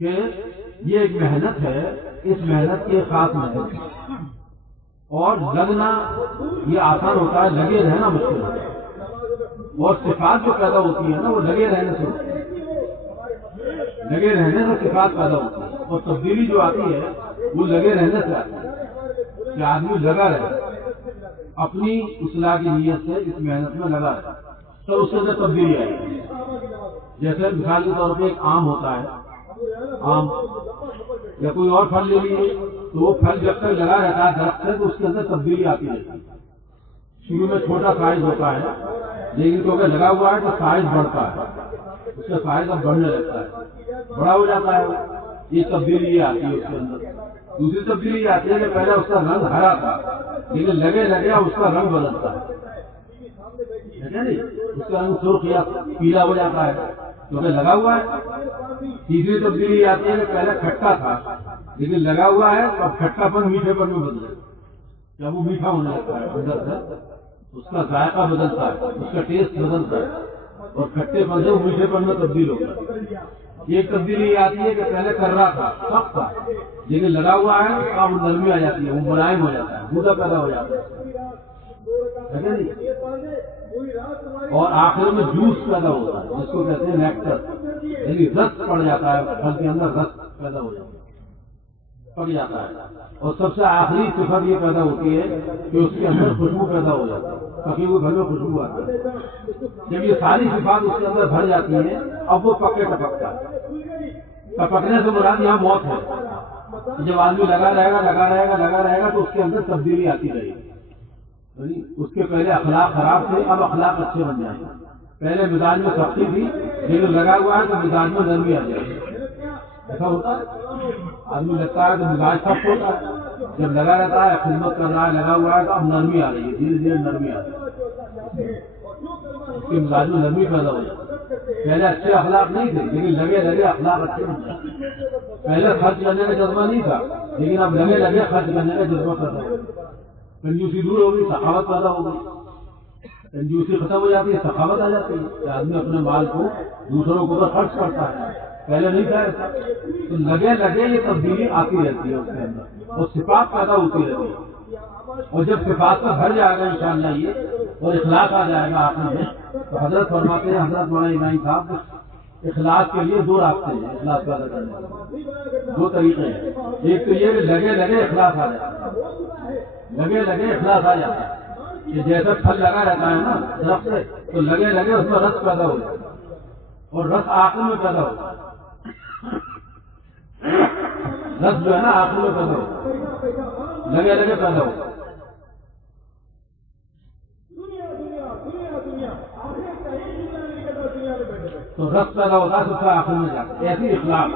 کہ یہ ایک محنت ہے، اس محنت کی خاص محنت ہے، اور لگنا یہ آسان ہوتا ہے، لگے رہنا مشکل ہوتا ہے، اور صفات جو پیدا ہوتی ہے نا وہ لگے رہنے سے ہوتی ہے، لگے رہنے سے صفات پیدا ہوتی ہے، اور تبدیلی جو آتی ہے وہ لگے رہنے سے آتی ہے، کہ آدمی لگا رہے اپنی اصلاح کی نیت سے، اس محنت میں لگا رہے تو اس کے اندر تبدیلی آئے گی۔ جیسے مثال کے طور پہ ایک آم ہوتا ہے، آم یا کوئی اور پھل لے لیجیے، تو وہ پھل جب تک لگا رہتا ہے درخت سے تو اس کے اندر تبدیلی آتی رہتی ہے۔ شروع میں چھوٹا سائز ہوتا ہے، لیکن کیونکہ لگا ہوا ہے تو سائز بڑھتا ہے، اس کا سائز اب بڑھنے لگتا ہے، بڑا ہو جاتا ہے، یہ تبدیلی یہ آتی ہے اس کے اندر۔ دوسری تبدیلی یہ آتی ہے کہ پہلے اس کا رنگ ہرا تھا، لیکن لگے لگے اس کا رنگ بدلتا ہے، نہیں اس کا رنگ سرخ یا پیلا ہو جاتا ہے کیونکہ لگا ہوا ہے۔ تیسری تبدیلی آتی ہے کہ پہلے کھٹا تھا لیکن لگا ہوا ہے تو اب کھٹا پن میٹھے پن میں بدلے، جب وہ میٹھا ہونے لگتا ہے اندر سے، اس کا ذائقہ بدلتا ہے، اس کا ٹیسٹ بدلتا ہے، اور کھٹے پن سے وہ میٹھے پن میں تبدیل ہوتا ہے۔ ایک تبدیلی یہ آتی ہے کہ پہلے کر رہا تھا، سخت تھا، لیکن لگا ہوا ہے تو اب نرمی آ جاتی ہے، وہ ملائم ہو جاتا ہے، گودا پیدا ہو جاتا ہے، اور آخر میں جوس پیدا ہوتا ہے جس کو کہتے ہیں نیکٹر، یعنی رس پڑ جاتا ہے، پھل کے اندر رس پیدا ہو جاتا ہے، پڑ جاتا ہے، اور سب سے آخری صفت یہ پیدا ہوتی ہے کہ اس کے اندر خوشبو پیدا ہو جاتی ہے، پکے ہوئے پھل میں خوشبو آتی ہے۔ جب یہ ساری صفات اس کے اندر بھر جاتی ہیں اب وہ پکے ٹپکتا ہے۔ ٹپکنے سے مراد یہاں موت ہے، جب آدمی لگا رہے گا لگا رہے گا لگا رہے گا تو اس کے اندر تبدیلی آتی رہے گی۔ اس کے پہلے اخلاق خراب تھے، اب اخلاق اچھے بن جائیں گے۔ پہلے مزاج میں سختی تھی لیکن لگا ہوا ہے تو مزاج میں نرمی آ جائے گی۔ ایسا ہوتا ہے، آدمی لگتا ہے تو مزاج سخت ہوتا ہے، جب لگا رہتا ہے خدمت کر رہا ہے لگا ہوا ہے تو اب نرمی آ رہی ہے، دھیرے دھیرے نرمی آ رہی ہے، اس کے مزاج میں نرمی پیدا ہو جاتی ہے۔ پہلے اچھے اخلاق نہیں تھے لیکن لگے لگے اخلاق اچھے بن جاتے۔ پہلے خرچ کرنے کا جذبہ نہیں تھا لیکن اب لگے لگے خرچ کرنے کا جذبہ پیدا ہو گیا۔ کنجوسی دور ہوگی، سخاوت پیدا ہوگی، کنجوسی ختم ہو جاتی ہے، سخاوت آ جاتی ہے کہ آدمی اپنے مال کو دوسروں کے اوپر خرچ کرتا ہے، پہلے نہیں تھا ایسا۔ تو لگے لگے یہ تبدیلی آتی رہتی ہے اس کے اندر، اور صفات پیدا ہوتی رہتی ہے، اور جب صفات کا بھر جائے گا انشاءاللہ یہ، اور اخلاص آ جائے گا آپ میں، تو حضرت فرماتے ہیں، حضرت مولانا ابراہیم صاحب، اخلاص کے لیے دو راستے ہیں اخلاص پیدا کرنے کے، دو طریقے ہیں۔ ایک تو یہ کہ لگے لگے اخلاص آ جائے گا، لگے لگے اخلاص آ جاتا ہے کہ جیسا پھل لگا رہتا ہے نا درخت سے تو لگے لگے اس میں رس پیدا ہو جاتا ہے، اور رس آخر میں پیدا ہوتا ہے، رس جو ہے نا آخر میں پیدا ہوتا ہے، لگے لگے پیدا ہوتا ہے۔ تو رس پیدا ہوتا ہے تو اس کا آخر میں جاتا ہے، ایسی اخلاق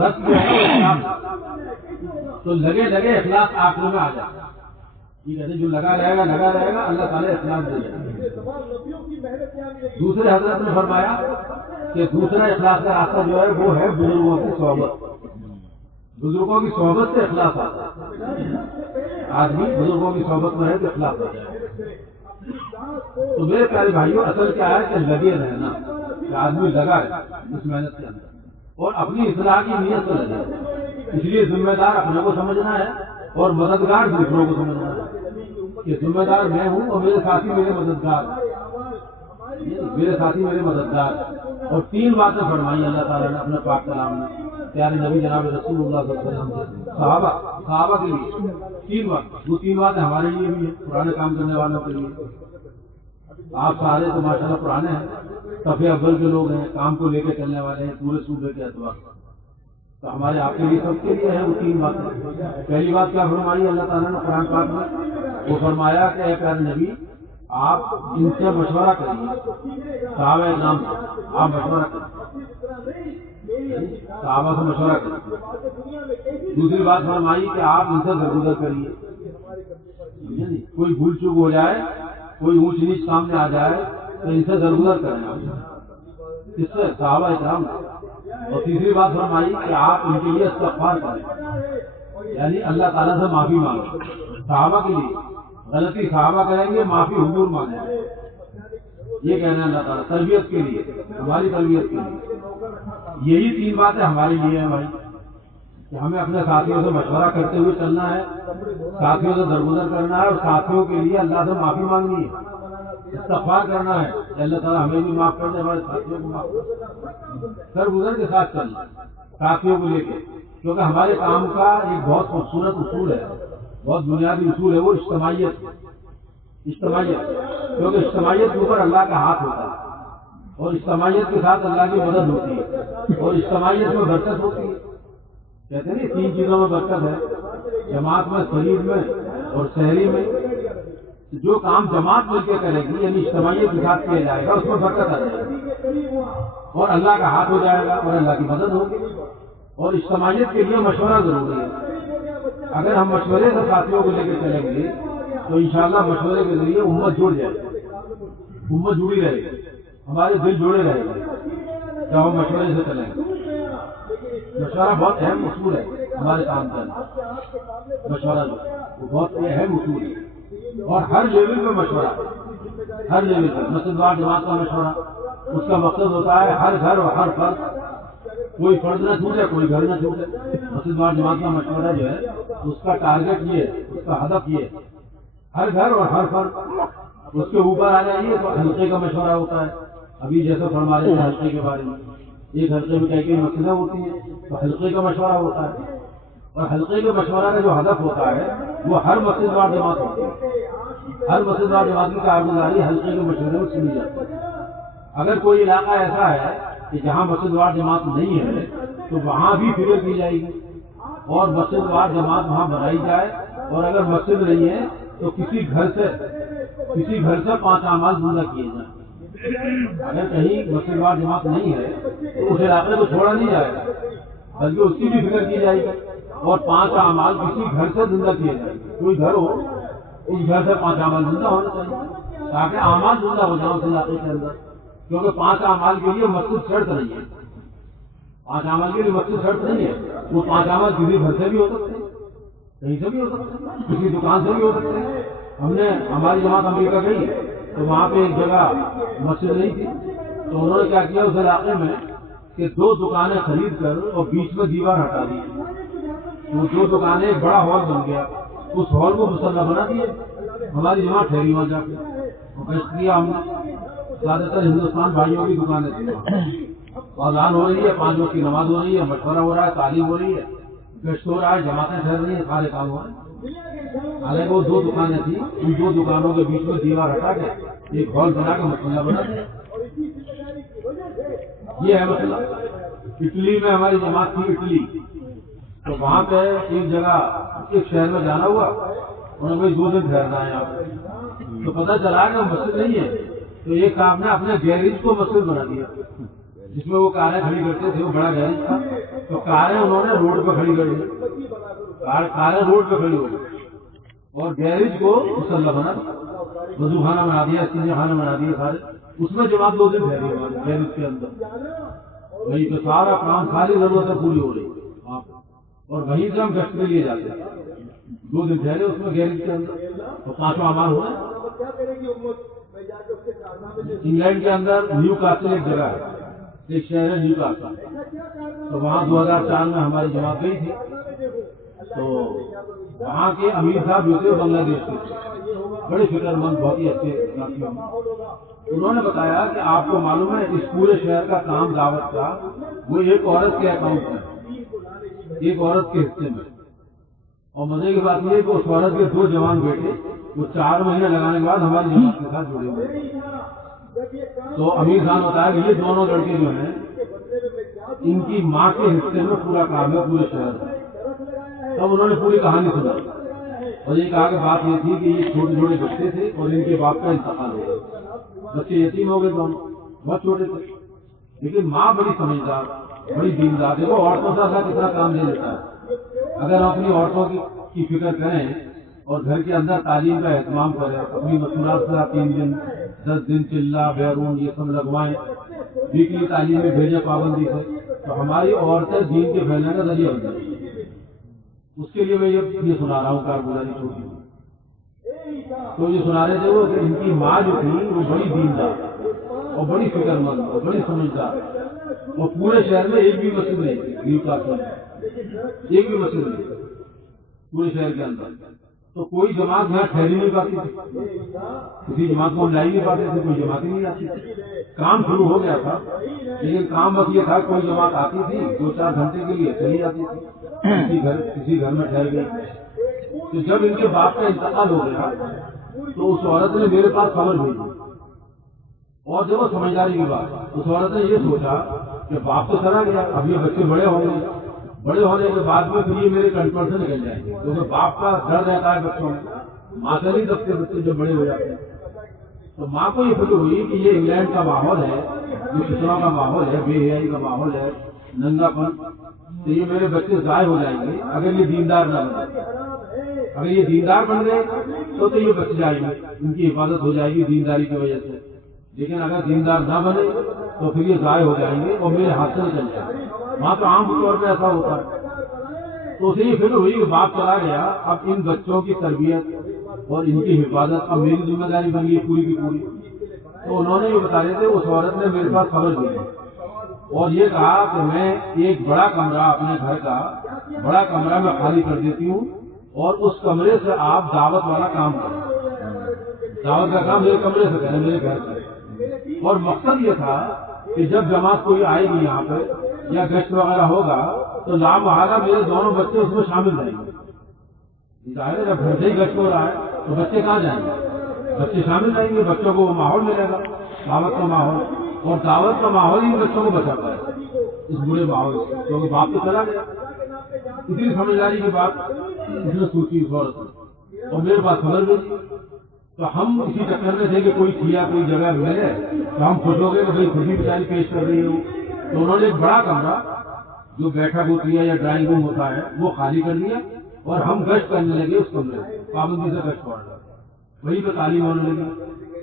رس جو ہے اخلاق، تو لگے لگے اخلاق آخر میں آ جاتا ہے۔ ٹھیک ہے، جو لگا رہے گا اللہ تعالیٰ اخلاق دے جائے گا۔ دوسرے حضرت نے فرمایا کہ دوسرا اخلاق کا راستہ جو ہے وہ ہے بزرگوں کی صحبت، بزرگوں کی صحبت سے اخلاق آتا ہے، آدمی بزرگوں کی صحبت میں ہے تو اخلاق آ جائے گا۔ تو میرے پیارے بھائیوں اصل کیا ہے کہ لگے رہنا، کہ آدمی لگا ہے اس محنت کے اندر اور اپنی اصلاح کی نیت سے لگے. اس لیے ذمہ دار اپنے کو سمجھنا ہے اور مددگار دوسروں کو سمجھنا ہے کہ ذمہ دار میں ہوں اور میرے ساتھی میرے مددگار، میرے ساتھی میرے مددگار. اور 3 باتیں فرمائی اللہ تعالیٰ نے اپنے پاک کلام میں پیارے نبی جناب رسول اللہ صلی اللہ علیہ وسلم سے صحابہ کے لیے 3 بات. وہ 3 باتیں ہمارے لیے بھی ہیں، پرانے کام کرنے والوں کے لیے. آپ سارے تو ماشاءاللہ پرانے ہیں، صفحے اول کے لوگ ہیں، کام کو لے کے چلنے والے ہیں پورے صوبے کے اعتبار سے. تو ہمارے آپ کے لیے سب کے لیے ہیں وہ 3 باتیں. پہلی بات کیا فرمائی اللہ تعالیٰ نے قرآن پاک میں؟ وہ فرمایا کہ اے پیارے نبی آپ ان سے مشورہ کریے، صحابہ اکرام سے آپ مشورہ کریے، صحابہ سے مشورہ کریے. دوسری بات فرمائی کہ آپ ان سے درگزر کریے، کوئی بھول چوک ہو جائے، کوئی اونچ نیچ سامنے آ جائے تو ان سے درگزر کریں آپ، اس سے صحابہ اکرام. اور تیسری بات فرمائی کہ آپ ان کے لیے استغفار کریں، یعنی اللہ تعالیٰ سے معافی مانگیں. صحابہ کے لیے غلطی صحابہ کریں گے، معافی حضور مانگیں گے. یہ کہنا ہے اللہ تعالیٰ تربیت کے لیے، ہماری تربیت کے لیے. یہی 3 باتیں ہمارے لیے ہیں بھائی، کہ ہمیں اپنے ساتھیوں سے مشورہ کرتے ہوئے چلنا ہے، ساتھیوں سے درگزر کرنا ہے اور ساتھیوں کے لیے اللہ سے معافی مانگنی ہے، استغفار کرنا ہے کہ اللہ تعالیٰ ہمیں بھی معاف کر دے، ہمارے ساتھیوں کو معاف کر دے. درگزر کے ساتھ چلنا ساتھیوں کو لے کے، کیونکہ ہمارے کام کا ایک بہت خوبصورت اصول ہے، بہت بنیادی اصول ہے، وہ اجتماعیت. کیونکہ اجتماعیت کے اوپر اللہ کا ہاتھ ہوتا ہے اور اجتماعیت کے ساتھ اللہ کی مدد ہوتی ہے اور اجتماعیت میں برکت ہوتی ہے. کہتے ہیں 3 چیزوں میں برکت ہے، جماعت میں، شریر میں اور شہری میں. جو کام جماعت مل کے کرے گی یعنی اجتماعیت کے ساتھ کیا جائے گا اس میں برکت آ جائے گی اور اللہ کا ہاتھ ہو جائے گا اور اللہ کی مدد ہوگی. اور اجتماعیت کے لیے مشورہ ضروری ہے. اگر ہم مشورے سے ساتھیوں کو لے کے چلیں گے تو انشاءاللہ مشورے کے ذریعے امت جڑ جائے گی، امت جڑی رہے گی، ہمارے دل جڑے رہے گا جب ہم مشورے سے چلیں گے. مشورہ بہت اہم اصول ہے ہمارے کام کا. مشورہ جو وہ بہت اہم اصول ہے اور ہر لیول پہ مشورہ، ہر لیول پہ. مسجد وار جماعت کا مشورہ، اس کا مقصد ہوتا ہے ہر گھر اور ہر فرد، کوئی فرد نہ چھوٹے کوئی گھر نہ چھوٹے. مسجد وار جماعت کا مشورہ جو ہے اس کا ٹارگیٹ یہ ہے، اس کا ہدف یہ ہے ہر گھر اور ہر فرد. اس کے اوپر آ جائیے تو حلقے کا مشورہ ہوتا ہے. ابھی جیسے فرما رہے ہیں حلقے کے بارے میں، ایک حلقے میں کئی مسئلیں ہوتی ہیں تو حلقے کا مشورہ ہوتا ہے اور حلقے کے مشورہ کا جو ہدف ہوتا ہے وہ ہر مسجد وار جماعت ہوتی ہے. ہر مسجد وار جماعت کی کارگزاری حلقے کے مشورے میں سنی جاتی ہے. اگر کوئی علاقہ ایسا ہے کہ جہاں مسجد وار جماعت نہیں ہے تو وہاں بھی فکر کی جائے گی اور مسجد وار جماعت وہاں بنائی جائے. اور اگر مسجد نہیں ہے تو کسی گھر سے 5 اعمال زندہ کیے جائیں. اگر کہیں مسجد وار جماعت نہیں ہے تو اس علاقے کو چھوڑا نہیں جائے گا بلکہ اس کی بھی فکر کی جائے گی اور 5 اعمال کسی گھر سے زندہ کیے جائیں. کوئی گھر ہو اس گھر سے 5 اعمال زندہ ہونا چاہیے تاکہ اعمال زندہ ہو جائیں اس علاقے کے اندر. کیونکہ 5 اعمال کے لیے مسجد شرط نہیں ہے، 5 اعمال کے لیے مسجد شرط نہیں ہے. وہ 5 اعمال کسی گھر سے بھی ہو سکتے ہیں، کہیں سے بھی ہو سکتے ہیں، کسی دکان سے بھی ہو سکتے ہیں. ہماری جماعت امریکہ گئی تو وہاں پہ ایک جگہ مسجد نہیں تھی تو انہوں نے کیا کیا اس علاقے میں کہ 2 دکانیں خرید کر اور بیچ میں دیوار ہٹا دی. وہ 2 دکانیں ایک بڑا ہال بن گیا، اس ہال کو مسلح بنا دیے. ہماری جماعت ٹھہری وہاں جا کے گشت کیا ہم نے. زیادہ تر ہندوستان بھائیوں کی دکانیں تھیں. اذان ہو رہی ہے، 5 وقت کی نماز ہو رہی ہے، مشورہ ہو رہا ہے، تعلیم ہو رہی ہے، گشت ہو رہا ہے، جماعتیں ٹھہر رہی ہیں، سارے کام ہو رہے ہیں. حالانکہ وہ 2 دکانیں تھیں، ان 2 دکانوں کے بیچ میں دیوار ہٹا کے ایک ہال بنا کے مسئلہ بنا دیا. یہ ہے مسئلہ. اٹلی میں ہماری جماعت تھی، اٹلی، تو وہاں پہ ایک جگہ ایک شہر میں جانا ہوا، انہوں نے 2 دن ٹھہرنا ہے یہاں پہ. تو پتہ چلا کہ مسجد نہیں ہے تو ایک صاحب نے اپنے گیریج کو مسجد بنا دیا جس میں وہ کاریں کھڑی کرتے تھے. وہ بڑا گیریج تھا تو کاریں انہوں نے روڈ پہ کھڑی کر دی، کاریں روڈ پہ کھڑی ہو گئی اور گیریج کو مسلح بنا دیا، وضو خانہ بنا دیا، استنجا خانہ بنا دیا سارے. اس میں جماعت 2 دن ٹھہری ہماری گیریج کے اندر. وہی تو سارا کام، ساری ضرورتیں پوری ہو رہی وہاں پہ اور وہیں سے ہم گشت کے لیے جاتے ہیں. 2 دن ٹھہرے اس میں گیریج کے اندر تو 5 اعمال ہو رہے ہیں. انگلینڈ کے اندر نیو کاسل ایک جگہ ہے، ایک شہر ہے نیو کاسل، تو وہاں 2004 میں ہماری جماعت گئی تھی. تو وہاں کے امیر صاحب جو تھے وہ بنگلہ دیش کے تھے، بڑے فکر مند، بہت ہی اچھے ساتھیوں. انہوں نے بتایا کہ آپ کو معلوم ہے اس پورے شہر کا کام دعوت کا وہ ایک عورت کے اکاؤنٹ میں، ایک عورت کے حصے میں. اور مزے کی بات یہ ہے کہ اس عورت کے 2 جوان بیٹے وہ 4 مہینے لگانے کے بعد ہماری جماعت کے ساتھ جڑے ہوئے. تو امیر خان بتایا کہ یہ دونوں لڑکے جو ہیں ان کی ماں کے حصے میں پورا کام ہے پورے شہر میں. تب انہوں نے پوری کہانی سنا اور یہ کہا کہ بات یہ تھی کہ یہ چھوٹے چھوٹے بچے تھے اور ان کے باپ کا انتقال ہو گیا، بچے یتیم ہو گئے دونوں، بہت چھوٹے تھے. لیکن ماں بڑی سمجھدار، بڑی دیندار ہے، وہ عورتوں سے ایسا کتنا کام لے لیتا ہے. اگر ہم اپنی عورتوں کی فکر کریں اور گھر کے اندر تعلیم کا اہتمام کریں، اپنی مصنوعات سے 3 دن 10 دن چلہ بیرون یہ سب لگوائیں، ویکلی تعلیم میں بھیجے پابندی سے، تو ہماری عورتیں دین کے پھیلنے کا ذریعہ بن جائیں. اس کے لیے میں یہ سنا رہا ہوں کارگزاری چھوٹی. تو یہ سنا رہے تھے وہ کہ ان کی ماں جو تھی وہ بڑی دیندار اور بڑی فکر مند اور بڑی سمجھدار، اور پورے شہر میں ایک بھی مسجد نہیں تھی، نیو کاسل میں ایک بھی مسجد نہیں پورے شہر کے اندر. تو کوئی جماعت یہاں ٹھہری نہیں پاتی تھی، کسی جماعت کو ہم لائی نہیں پاتے تھے، کوئی جماعت ہی نہیں آتی تھی. کام شروع ہو گیا تھا لیکن کام بس یہ تھا کوئی جماعت آتی تھی 2-4 گھنٹے کے لیے چلی جاتی تھی، کسی گھر میں ٹھہر گئی. تو جب ان کے باپ کا انتقال ہو گیا تو اس عورت نے میرے پاس خبر بھیجی، اور جب وہ سمجھداری کی بات، اس عورت نے یہ سوچا کہ باپ تو چلا گیا، اب یہ بچے بڑے ہوں گے، بڑے ہونے کے بعد میں پھر یہ میرے کنٹرول سے نکل جائیں گے، کیونکہ باپ کا ڈر رہتا ہے بچوں میں، ماں سے نہیں دبتے بچے جب بڑے ہو جاتے ہیں. تو ماں کو یہ فکر ہوئی کہ یہ انگلینڈ کا ماحول ہے، یہ فتنوں کا ماحول ہے، بے حیائی کا ماحول ہے، ننگا پن، تو یہ میرے بچے ضائع ہو جائیں گے اگر یہ دیندار نہ بنے. اگر یہ دیندار بن گئے تو یہ بچ جائیں گے، ان کی حفاظت ہو جائے گی دینداری کی وجہ سے. لیکن اگر دیندار نہ بنے تو پھر یہ ضائع ہو جائیں گے اور میرے ہاتھ سے نکل جائیں گے. وہاں تو عام طور پہ ایسا ہوتا ہے. تو اسے یہ فکر ہوئی کہ باپ چلا گیا، اب ان بچوں کی تربیت اور ان کی حفاظت اب میری ذمہ داری بن گئی پوری کی پوری. تو انہوں نے یہ بتا رہے تھے اس عورت نے میرے پاس خبر دی اور یہ کہا کہ میں ایک بڑا کمرہ اپنے گھر کا بڑا کمرہ میں خالی کر دیتی ہوں اور اس کمرے سے آپ دعوت والا کام کریں، دعوت کا کام میرے کمرے سے کریں، میرے گھر سے. اور مقصد یہ تھا کہ جب جماعت کوئی آئے گی یہاں پہ یا گشت وغیرہ ہوگا تو لامحالہ میرے دونوں بچے اس میں شامل رہیں گے. ظاہر ہے جب گھر سے ہی گشت ہو رہا ہے تو بچے کہاں جائیں گے، بچے شامل رہیں گے، بچوں کو وہ ماحول ملے گا، دعوت کا ماحول، اور دعوت کا ماحول ہی بچوں کو بچاتا ہے اس برے ماحول سے، کیونکہ باپ تو چلا گیا. اتنی سمجھداری کی بات اس نے سوچی اس عورت نے اور میرے پاس خبر ملی. تو ہم اسی چکر میں تھے کہ کوئی کھیا کوئی جگہ ملے تو ہم خوش ہو گئے کہ بھائی خوشی بیچاری پیش کر رہی ہو. تو انہوں نے ایک بڑا کمرہ جو بیٹھک ہوتی ہے یا ڈرائنگ روم ہوتا ہے وہ خالی کر لیا اور ہم گشت کرنے لگے اس کمرے میں، پابندی سے گشت کرنے لگے. وہیں پہ تعلیم ہونے لگی،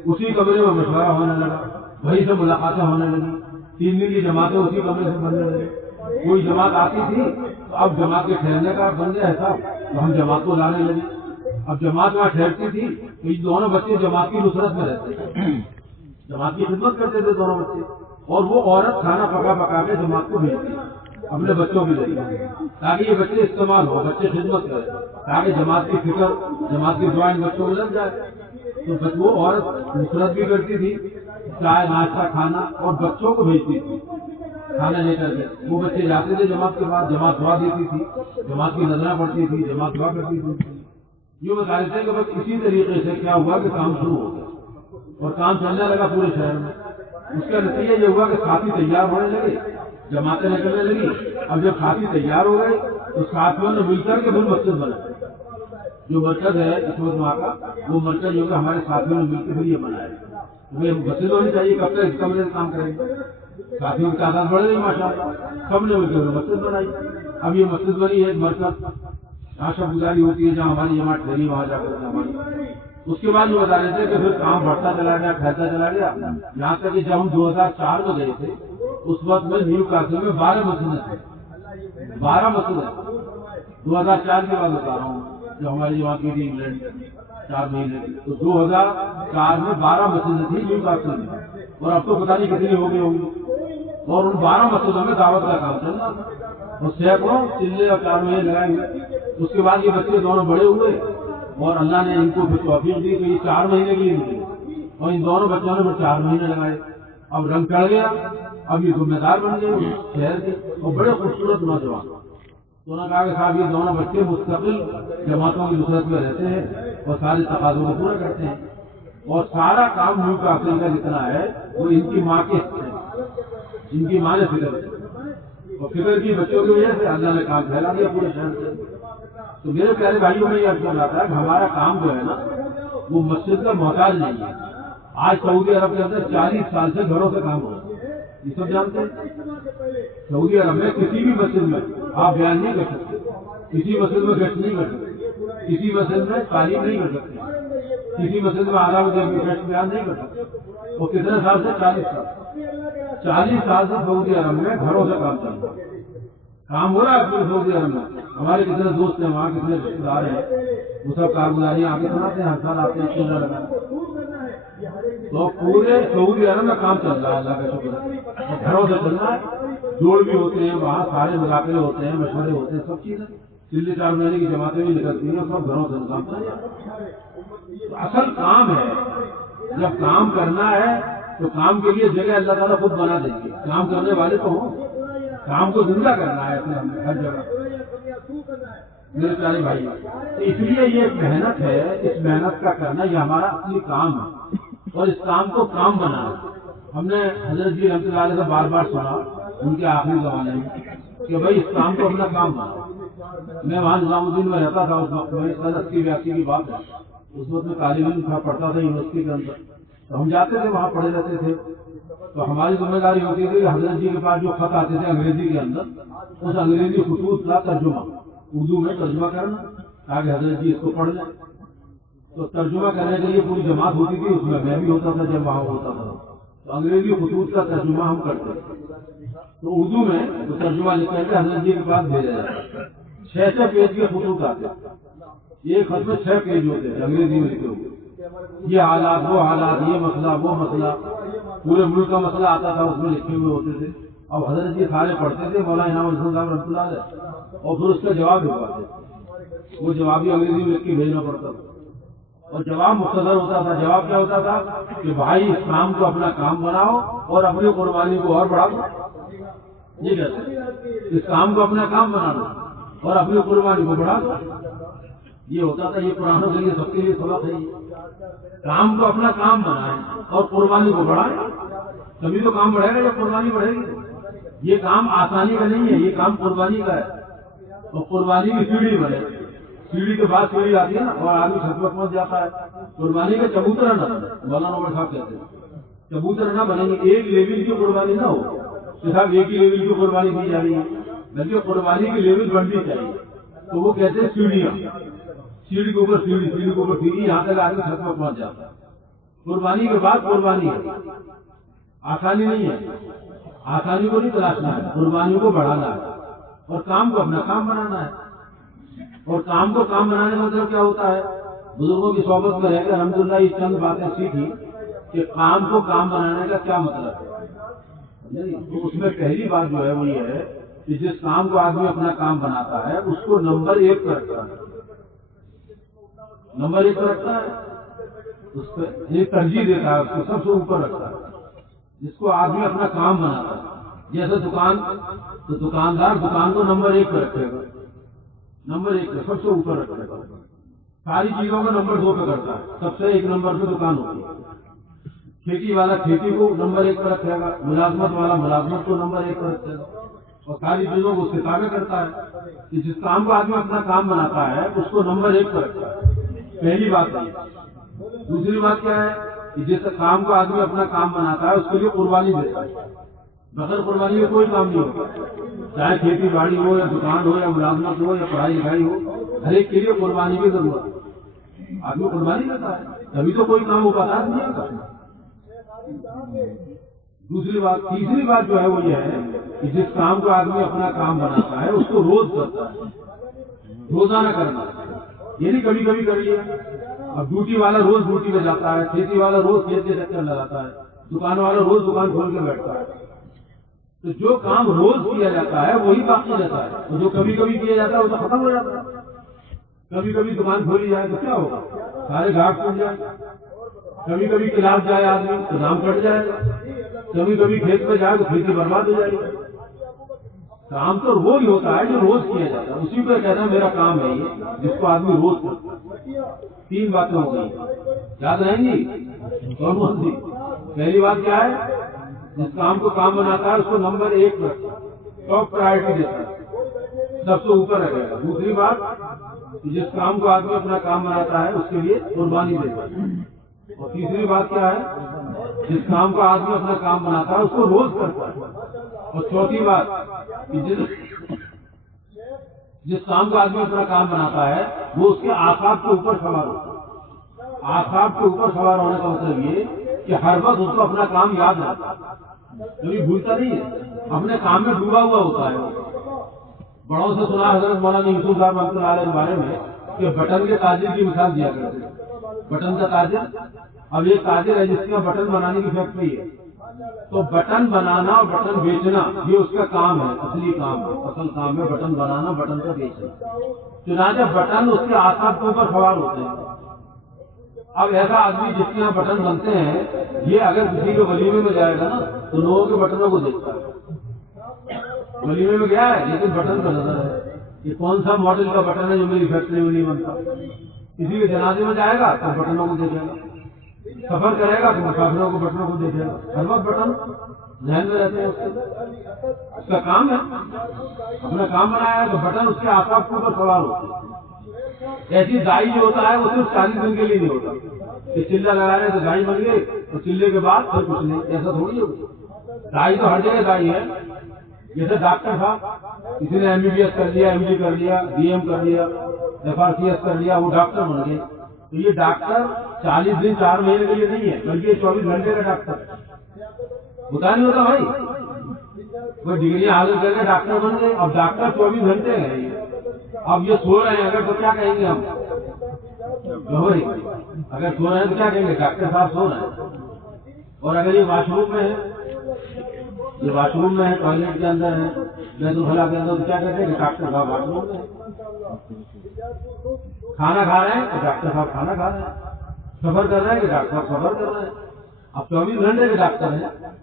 اسی کمرے میں مشورہ ہونے لگا، وہیں سے ملاقاتیں ہونے لگی. 3 دن کی جماعتیں اسی کمرے سے بننے لگی. کوئی جماعت آتی تھی تو اب جماعت کے ٹھہرنے کا بن گیا حساب تو ہم جماعت کو لانے لگے. اب جماعت وہاں ٹھہرتی تھی تو یہ دونوں بچے جماعت کی نصرت میں رہتے تھے، جماعت کی خدمت کرتے تھے دونوں بچے. اور وہ عورت کھانا پکا کے جماعت کو بھیجتی اپنے بچوں کے لیے تاکہ یہ بچے استعمال ہو، بچے خدمت کریں، تاکہ جماعت کی فکر، جماعت کی دعائیں بچوں کو لگ جائے. تو وہ عورت نصرت بھی کرتی تھی، چائے ناشتہ کھانا اور بچوں کو بھیجتی تھی کھانا لے کر کے. وہ بچے جاتے تھے جماعت کے بعد، جماعت دعا دیتی تھی، جماعت کی نظریں پڑتی تھی، جماعت دعا کرتی تھی. یہ بتا رہے تھے کہ بس اسی طریقے سے کیا ہوا کہ کام شروع ہو گیا اور کام چلنے لگا پورے شہر میں. اس کا نتیجہ یہ ہوا کہ ساتھی تیار ہونے لگے، جماعتیں نکلنے لگی. اب جب ساتھی تیار ہو گئے تو ساتھیوں نے مل کر کے پھر مسجد بنایا. جو مرکز ہے اس وقت وہاں کا، وہ مرکز جو کہ ہمارے ساتھیوں نے مل کے پھر یہ بنایا. مسجد ہونی چاہیے، کب تک اس کمرے سے کام کریں گے، ساتھیوں کی تعداد بڑھ گئی ماشاء اللہ، سب نے مل کے مسجد بنائی. اب یہ مسجد بنی ہے ایک مرکز، جہاں شب گزاری ہوتی ہے، جہاں ہماری جماعت ٹھہری وہاں جا کر ہماری. اس کے بعد یہ بتا رہے تھے کہ پھر کام بڑھتا چلا گیا، پھیلتا چلا گیا، یہاں تک کہ جب ہم 2004 میں گئے تھے اس وقت میں نیو کاسل میں 12 مسجدیں تھیں. 12 مسجدیں 2004 کے بعد بتا رہا ہوں. جو ہماری جماعت کی تھی انگلینڈ 4 مہینے کی، تو 2004 میں 12 مسجدیں تھیں نیو کاسٹل میں، اور اب تو پتہ نہیں کتنی ہو گئی ہوگی، اور ان 12 مسجدوں میں دعوت کا کام چل رہا تھا، اور سینکڑوں چلے اور 4 مہینے لگائے ہوئے۔ اس کے بعد یہ بچے دونوں بڑے ہوئے اور اللہ نے ان کو پھر توفیق دی، تو یہ 4 مہینے کی تھی، اور ان دونوں بچوں نے پھر 4 مہینے لگائے، اب رنگ چڑھ گیا، اب یہ ذمہ دار بن گئے شہر کے، اور بڑے خوبصورت نوجوان۔ تو انہوں نے کہا کہ صاحب یہ دونوں بچے مستقل جماعتوں کی نصرت میں رہتے ہیں اور سارے تقاضوں کو پورا کرتے ہیں، اور سارا کام نیو کاسٹل کا جتنا ہے وہ ان کی ماں کے حصے ہے، ان کی ماں نے فکر کی، اور فکر کی بچوں کی وجہ سے اللہ نے کام پھیلا دیا پورے شہر سے۔ تو میرے پیارے بھائیوں میں یہ عرض کر رہا تھا کہ ہمارا کام جو ہے نا وہ مسجد کا محتاج نہیں ہے۔ آج سعودی عرب کے اندر 40 سال سے گھروں سے کام ہو رہا ہے، یہ سب جانتے ہیں۔ سعودی عرب میں کسی بھی مسجد میں آپ بیان نہیں کر سکتے، کسی مسجد میں گشت نہیں کر سکتے، کسی مسجد میں تعلیم نہیں کر سکتے، کسی مسجد میں آدھا گشت بیان نہیں کر سکتے۔ وہ کتنے سال سے؟ 40 سال سے سعودی عرب میں گھروں سے کام چل رہا ہے، کام ہو رہا ہے پورے سعودی عرب میں۔ ہمارے کتنے دوست ہیں وہاں، کتنے رشتے دار ہیں، وہ سب کارگزاریاں آ کے سناتے ہیں، ہر سال آتے ہیں چلنا لگا، تو پورے سعودی عرب میں کام چل رہا ہے، اللہ کا شکر ہے، گھروں سے چل رہا ہے، جوڑ بھی ہوتے ہیں وہاں، سارے مذاکرے ہوتے ہیں، مشورے ہوتے ہیں، سب چیزیں، چلے 4 مہینے کی جماعتیں بھی نکلتی ہیں، سب گھروں سے کام چل رہا ہے۔ اصل کام ہے، جب کام کرنا ہے تو کام کے لیے جگہ اللہ تعالیٰ خود بنا دیں گے، کام کرنے والے تو ہوں، کام کو زندہ کرنا ہے ہر جگہ میرے پیارے بھائی۔ اس لیے یہ ایک محنت ہے، اس محنت کا کرنا یہ ہمارا اصلی کام ہے، اور اس کام کو کام بنانا۔ ہم نے حضرت جی رحمۃ اللہ علیہ سے بار بار سنا ان کے آخری زمانے میں کہ بھائی اس کام کو اپنا کام بناؤ۔ میں وہاں نظام الدین میں رہتا تھا، اس وقت میں 80-82 کی بات ہے، اس وقت میں طالب علم تھا، پڑھتا تھا یونیورسٹی کے اندر، تو ہم جاتے تھے وہاں پڑھے رہتے تھے، تو ہماری ذمہ داری ہوتی تھی کہ حضرت جی کے پاس جو خط آتے تھے انگریزی کے اندر، اس انگریزی خطوط کا ترجمہ اردو میں ترجمہ کرنا تاکہ حضرت جی اس کو پڑھ لیں۔ تو ترجمہ کرنے کے لیے پوری جماعت ہوتی تھی، اس میں میں بھی ہوتا تھا جب وہاں ہوتا تھا، تو انگریزی خطوط کا ترجمہ ہم کرتے تھے، تو اردو میں وہ ترجمہ لکھ کر کے حضرت جی کے پاس بھیجا جاتا۔ 6 پیج کے خطوط آتے، ایک خط میں 6 پیج ہوتے ہیں انگریزی میں لکھے ہوئے، یہ حالات وہ حالات، یہ مسئلہ وہ مسئلہ، پورے ملک کا مسئلہ آتا تھا اس میں لکھے ہوئے ہوتے تھے۔ اب حضرت جی سارے پڑھتے تھے، مولانا انعام الحسن صاحب رحمۃ اللہ علیہ، اور پھر اس کا جواب لکھواتے، وہ جواب بھی انگریزی میں لکھ کے بھیجنا پڑتا تھا، اور جواب مختصر ہوتا تھا۔ جواب کیا ہوتا تھا کہ بھائی اس کام کو اپنا کام بناؤ اور اپنی قربانی کو اور بڑھاؤ۔ یہ کہتے ہیں اس کام کو اپنا کام بنانا اور اپنی قربانی کو بڑھا دو، یہ ہوتا تھا۔ یہ قرآن کے لیے سب کے لیے سبق ہے، کام کو اپنا کام بنائیں اور قربانی کو بڑھائیں، تبھی تو کام بڑھے گا جب قربانی بڑھے گی۔ یہ کام آسانی کا نہیں ہے، یہ کام قربانی کا ہے، اور قربانی کی سیڑھی بنے، سیڑھی کے بعد سیڑھی آتی ہے نا، اور آدمی چھت پر پہنچ جاتا ہے۔ قربانی کا چبوترا نہ بنے، مولانا عمر صاحب کہتے ہیں چبوترا نہ بنیں گے، ایک لیول کی قربانی نہ ہو کہ صاحب ایک ہی لیول کی قربانی دی جا رہی ہے، بلکہ قربانی کی لیول بڑھنی چاہیے۔ تو وہ کہتے ہیں سیڑھیاں، سیڑھی کے اوپر سیڑھی، سیڑھی کے اوپر سیڑھی، یہاں تک آدمی چھت پر پہنچ جاتا ہے۔ قربانی کے بعد قربانی ہے، آسانی نہیں ہے، آسانی کو نہیں تلاشنا ہے، قربانی کو بڑھانا ہے اور کام کو اپنا کام بنانا ہے۔ اور کام کو کام بنانے کا مطلب کیا ہوتا ہے؟ بزرگوں کی صحبت میں رہ کر الحمدللہ یہ چند باتیں سیکھی کہ کام کو کام بنانے کا کیا مطلب ہے۔ تو اس میں پہلی بات جو ہے وہ یہ ہے کہ جس کام کو آدمی اپنا کام بناتا ہے اس کو نمبر 1 پر رکھتا ہے، نمبر 1 پر رکھتا ہے، اس پہ ایک ترجیح دیتا ہے، اس کو سب سے اوپر رکھتا ہے۔ جس کو آدمی اپنا کام بناتا ہے، جیسے دکان، تو دکاندار دکان کو نمبر 1 پہ رکھے گا، نمبر 1 پہ سب سے اوپر رکھے گا۔ ساری چیزوں کو نمبر 2 پہ کرتا ہے، سب سے 1 نمبر پہ دکان ہوتی ہے۔ کھیتی والا کھیتی کو نمبر 1 پہ رکھے گا، ملازمت والا ملازمت کو نمبر 1 پہ رکھے گا، اور ساری چیزوں کو اس کے تابع کرتا ہے کہ جس کام کو آدمی اپنا کام بناتا ہے اس کو نمبر 1 پہ رکھتا ہے۔ پہلی بات ہے۔ دوسری بات کیا ہے کہ جس کام کو آدمی اپنا کام بناتا ہے اس کے لیے قربانی دیتا ہے، بغیر قربانی میں کوئی کام نہیں ہوتا، چاہے کھیتی باڑی ہو یا دکان ہو یا ملازمت ہو یا پڑھائی لکھائی ہو، ہر ایک کے لیے قربانی کی ضرورت ہے۔ آدمی قربانی دیتا ہے تبھی تو کوئی کام ہو پاتا ہے نہیں ہوتا۔ دوسری بات، تیسری بات جو ہے وہ یہ ہے کہ جس کام کو آدمی اپنا کام بناتا ہے اس کو روز کرتا ہے، روزانہ کرنا ہے۔ یہ نہیں کبھی کبھی کر لیا. اب ڈیوٹی والا روز ڈیوٹی پہ جاتا ہے, کھیتی والا روز کھیت کے چکر لگاتا ہے, دکان والا روز دکان کھول کے بیٹھتا ہے. تو جو کام روز کیا جاتا ہے وہی باقی رہتا ہے, اور جو کبھی کبھی کیا جاتا ہے وہ تو ختم ہو جاتا ہے. کبھی کبھی دکان کھولی جائے تو کیا ہوگا, سارے گھاٹ ٹوٹ جائے. کبھی کبھی کلاس جائے آدمی تو نام کٹ جائے گا. کبھی کبھی کھیت میں جائے تو کھیتی برباد ہو جائے گی. کام تو وہ ہی ہوتا ہے جو روز کیا جاتا ہے, اسی کو کہنا میرا کام ہے یہ, جس کو آدمی روز کرتا ہے. 3 باتیں ہو گئی, یاد رہیں گی کون سی؟ پہلی بات کیا ہے, جس کام کو کام بناتا ہے اس کو نمبر 1 پر ٹاپ پرائرٹی دیتا ہے, سب سے اوپر رکھے گا. دوسری بات, جس کام کو آدمی اپنا کام بناتا ہے اس کے لیے قربانی دیتا ہے. اور تیسری بات کیا ہے, جس کام کو آدمی اپنا کام بناتا ہے اس کو روز کرتا ہے. اور چوتھی بات, جس کام کو آدمی اپنا کام بناتا ہے وہ اس کے آساب کے اوپر سوار ہوتا ہے. آساب کے اوپر سوار ہونے کا مطلب یہ کہ ہر وقت اس کو اپنا کام یاد رہتا ہے, کبھی بھولتا نہیں ہے, اپنے کام میں ڈوبا ہوا ہوتا ہے. بڑوں سے سنا حضرت مولانا یوسف صاحب رحمۃ اللہ علیہ کے بارے میں کہ بٹن کے تاجر کی مثال دیا کرتے ہیں. بٹن کا تاجر, اب یہ تاجر ہے جس کا بٹن بنانے کی فیکٹری ہے, تو بٹن بنانا اور بٹن بیچنا یہ اس کا کام ہے, اصلی کام ہے. اصل کام ہے بٹن بنانا, بٹن کا بیچنا. چنانچہ بٹن اس کے آساب کے اوپر سوار ہوتے ہیں. اب ایسا آدمی جس کے یہاں بٹن بنتے ہیں, یہ اگر کسی کے ولیمے میں جائے گا نا تو لوگوں کے بٹنوں کو دیکھتا ہے. ولیمے میں گیا ہے لیکن بٹن کا نظر ہے, یہ کون سا ماڈل کا بٹن ہے جو میری فیکٹری میں نہیں بنتا. کسی کے جنازے میں جائے گا تو بٹنوں کو دیکھے گا, سفر کرے گا تو مسافروں کو بٹنوں کو دیکھے گا. ہر وقت بٹن ذہن میں رہتے ہیں. اس کا کام ہے, اپنا کام بنایا ہے تو بٹن اس کے آساب کے اوپر سوار ہوتے ہیں. ایسی دائی جو ہوتا ہے وہ صرف 40 دن کے لیے نہیں ہوتا کہ چلہ لگا رہے تو دائی بن گئے اور چلے کے بعد پھر کچھ نہیں, ایسا تھوڑی ہوگا. دائی تو ہر جگہ دائی ہے. جیسے ڈاکٹر تھا, کسی نے MBBS کر لیا, MD کر لیا, DM کر لیا, FRCS کر لیا, وہ ڈاکٹر بن گئے. تو یہ ڈاکٹر 40 دن 4 مہینے کے لیے نہیں ہے, بلکہ 24 گھنٹے کا ڈاکٹر ہوتا نہیں ہوتا بھائی. وہ ڈگریاں حاصل کر کے ڈاکٹر بن گئے. اب ڈاکٹر 24 گھنٹے ہیں. اب یہ سو رہے ہیں اگر تو کیا کہیں گے ہم, بھائی اگر سو رہے ہیں تو کیا کہیں گے, ڈاکٹر صاحب سو رہے ہیں. اور اگر یہ واش روم میں ہے, یہ واش روم میں ہے, ٹوائلٹ کے اندر ہے, بیت الخلا کے اندر, تو کیا کہتے ہیں کہ ڈاکٹر صاحب واش روم میں ہے. کھانا کھا رہے ہیں تو ڈاکٹر صاحب کھانا کھا رہے ہیں. سفر کر رہے ہیں کہ ڈاکٹر صاحب سفر کر رہے ہیں. اب 24 گھنٹے کے ڈاکٹر ہیں.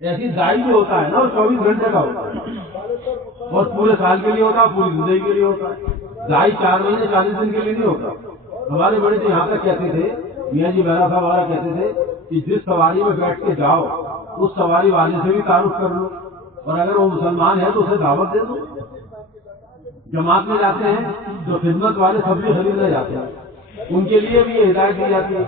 ایسی دائی جو ہوتا ہے نا وہ 24 گھنٹے کا ہوتا ہے, اور پورے سال کے لیے ہوتا ہے, پوری زندگی کے لیے ہوتا ہے. دائی 4 مہینے 40 دن کے لیے نہیں ہوتا. ہمارے بڑے تو یہاں تک کہتے تھے, میاں جی بہرا صاحب والا کہتے تھے کہ جس سواری میں بیٹھ کے جاؤ اس سواری والے سے بھی تعارف کر لو, اور اگر وہ مسلمان ہے تو اسے دعوت دے دو. جماعت میں جاتے ہیں جو خدمت والے سبزی خریدنے جاتے ہیں, ان کے لیے بھی یہ ہدایت دی جاتی ہے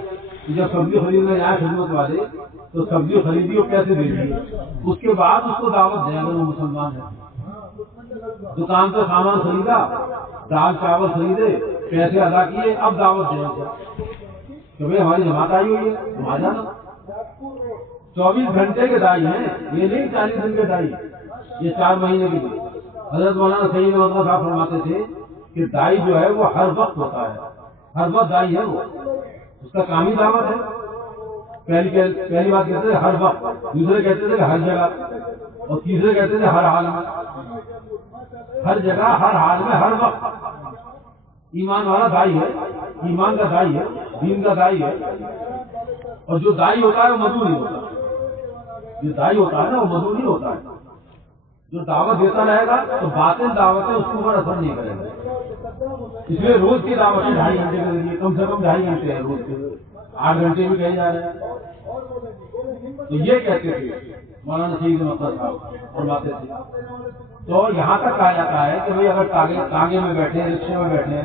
کہ جب سبزی خریدنے جائیں خدمت والے تو سبزی خریدی اور پیسے دے دیے, اس کے بعد اس کو دعوت دیں اگر وہ مسلمان ہے. دکان سے سامان خریدا, دال چاول خریدے, پیسے ادا کیے, اب دعوت دیں کہ بھائی ہماری جماعت آئی ہوئی ہے, تم آ جانا. 24 گھنٹے کے دائی ہیں, یہ نہیں 40 دن کے دائی, یہ 4 مہینے کے لیے. حضرت مولانا سید احمد صاحب فرماتے تھے کہ دائی جو ہے وہ ہر وقت ہوتا ہے, ہر وقت دائی ہے, وہ اس کا کام ہی دعوت ہے. پہلی بات کہتے تھے ہر وقت, دوسرے کہتے تھے کہ ہر جگہ, اور تیسرے کہتے تھے ہر حال میں. ہر جگہ, ہر حال میں, ہر وقت. ایمان والا دائی ہے, ایمان کا دائی ہے, دین کا دائی ہے. اور جو دائی ہوتا ہے وہ مدعو نہیں ہوتا. جو دائی ہوتا ہے نا وہ مدعو نہیں ہوتا ہے. جو دعوت دیتا رہے گا تو باطل دعوتیں اس کے اوپر اثر نہیں کریں گے. اس لیے روز کی دعوتیں 2.5 گھنٹے کے لیے, کم سے کم 2.5 گھنٹے ہیں روز کے, 8 گھنٹے بھی کہے جا رہے ہیں. تو یہ کہتے تھے مولانا سید احمد صاحب فرماتے تھے. تو یہاں تک کہا جاتا ہے کہ بھائی اگر تاگے میں بیٹھے, رکشے میں بیٹھے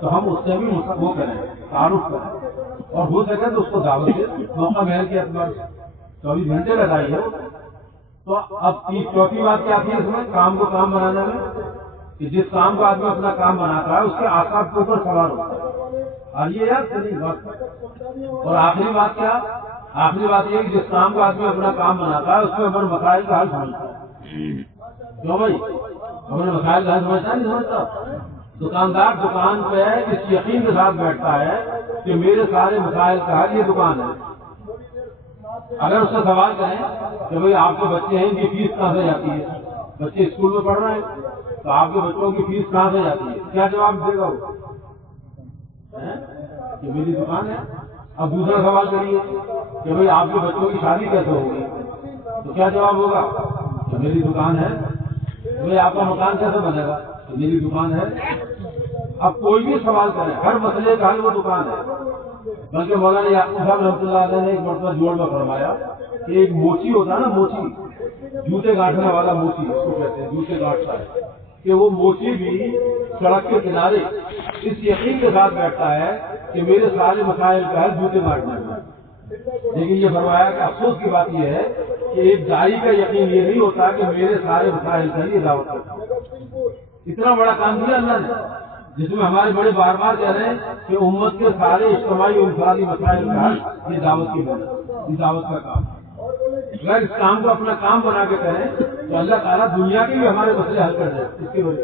تو ہم اس سے بھی وہ کریں, تعارف کریں, اور ہو سکے تو اس کو دعوت دے, موقع محل کے اعتبار سے. 24 گھنٹے لگائی ہے. تو اب چوتھی بات کیا تھی اس میں, کام کو کام بنانے میں, کہ جس کام کو آدمی اپنا کام بناتا ہے اس کے آساب کے اوپر سوار ہوتا ہے. اور یہ یاد چلی بات. اور آخری بات کیا, آخری بات یہ کہ جس کام کو آدمی اپنا کام بناتا ہے اس میں اپنے مسائل کا حل سمجھتا ہے. کیوں بھائی, اپنے مسائل کا حل سمجھتا نہیں سمجھتا. دکاندار دکان پہ اس یقین کے ساتھ بیٹھتا ہے کہ میرے سارے مسائل کا حل یہ دکان ہے. اگر اس سے سوال کریں کہ بھئی آپ کے بچے ہیں ان کی فیس کہاں سے جاتی ہے, بچے اسکول میں پڑھ رہے ہیں تو آپ کے بچوں کی فیس کہاں سے جاتی ہے, کیا جواب دے گا وہ؟ کہ میری دکان ہے. اب دوسرا سوال کریے کہ بھئی آپ کے بچوں کی شادی کیسے ہوگی, تو کیا جواب ہوگا کہ میری دکان ہے. بھئی آپ کا مکان کیسے بنے گا, تو میری دکان ہے. اب کوئی بھی سوال کرے ہر مسئلے کا حل وہ دکان ہے. بلکہ مولانا یعقوب صاحب رحمۃ اللہ علیہ نے ایک مرتبہ جوڑ میں فرمایا کہ ایک موچی ہوتا ہے نا, موچی جوتے گاٹھنے والا موچی اس کو کہتے ہیں, جوتے گاٹتا ہے, کہ وہ موچی بھی سڑک کے کنارے اس یقین کے ساتھ بیٹھتا ہے کہ میرے سارے مسائل کا حل جوتے گاٹنے میں. لیکن یہ فرمایا کہ افسوس کی بات یہ ہے کہ ایک داعی کا یقین یہ نہیں ہوتا کہ میرے سارے مسائل کا یہ دعوت کرتا. اتنا بڑا کام دیا اللہ نے, جس میں ہمارے بڑے بار بار کہہ رہے ہیں کہ امت کے سارے اجتماعی اور انفرادی مسائل کا حل یہ دعوت کی محنت, یہ دعوت کا کام. اگر اس کام کو اپنا کام بنا کے کریں تو اللہ تعالیٰ دنیا کے بھی ہمارے مسئلے حل کر دیں. اس کے وجہ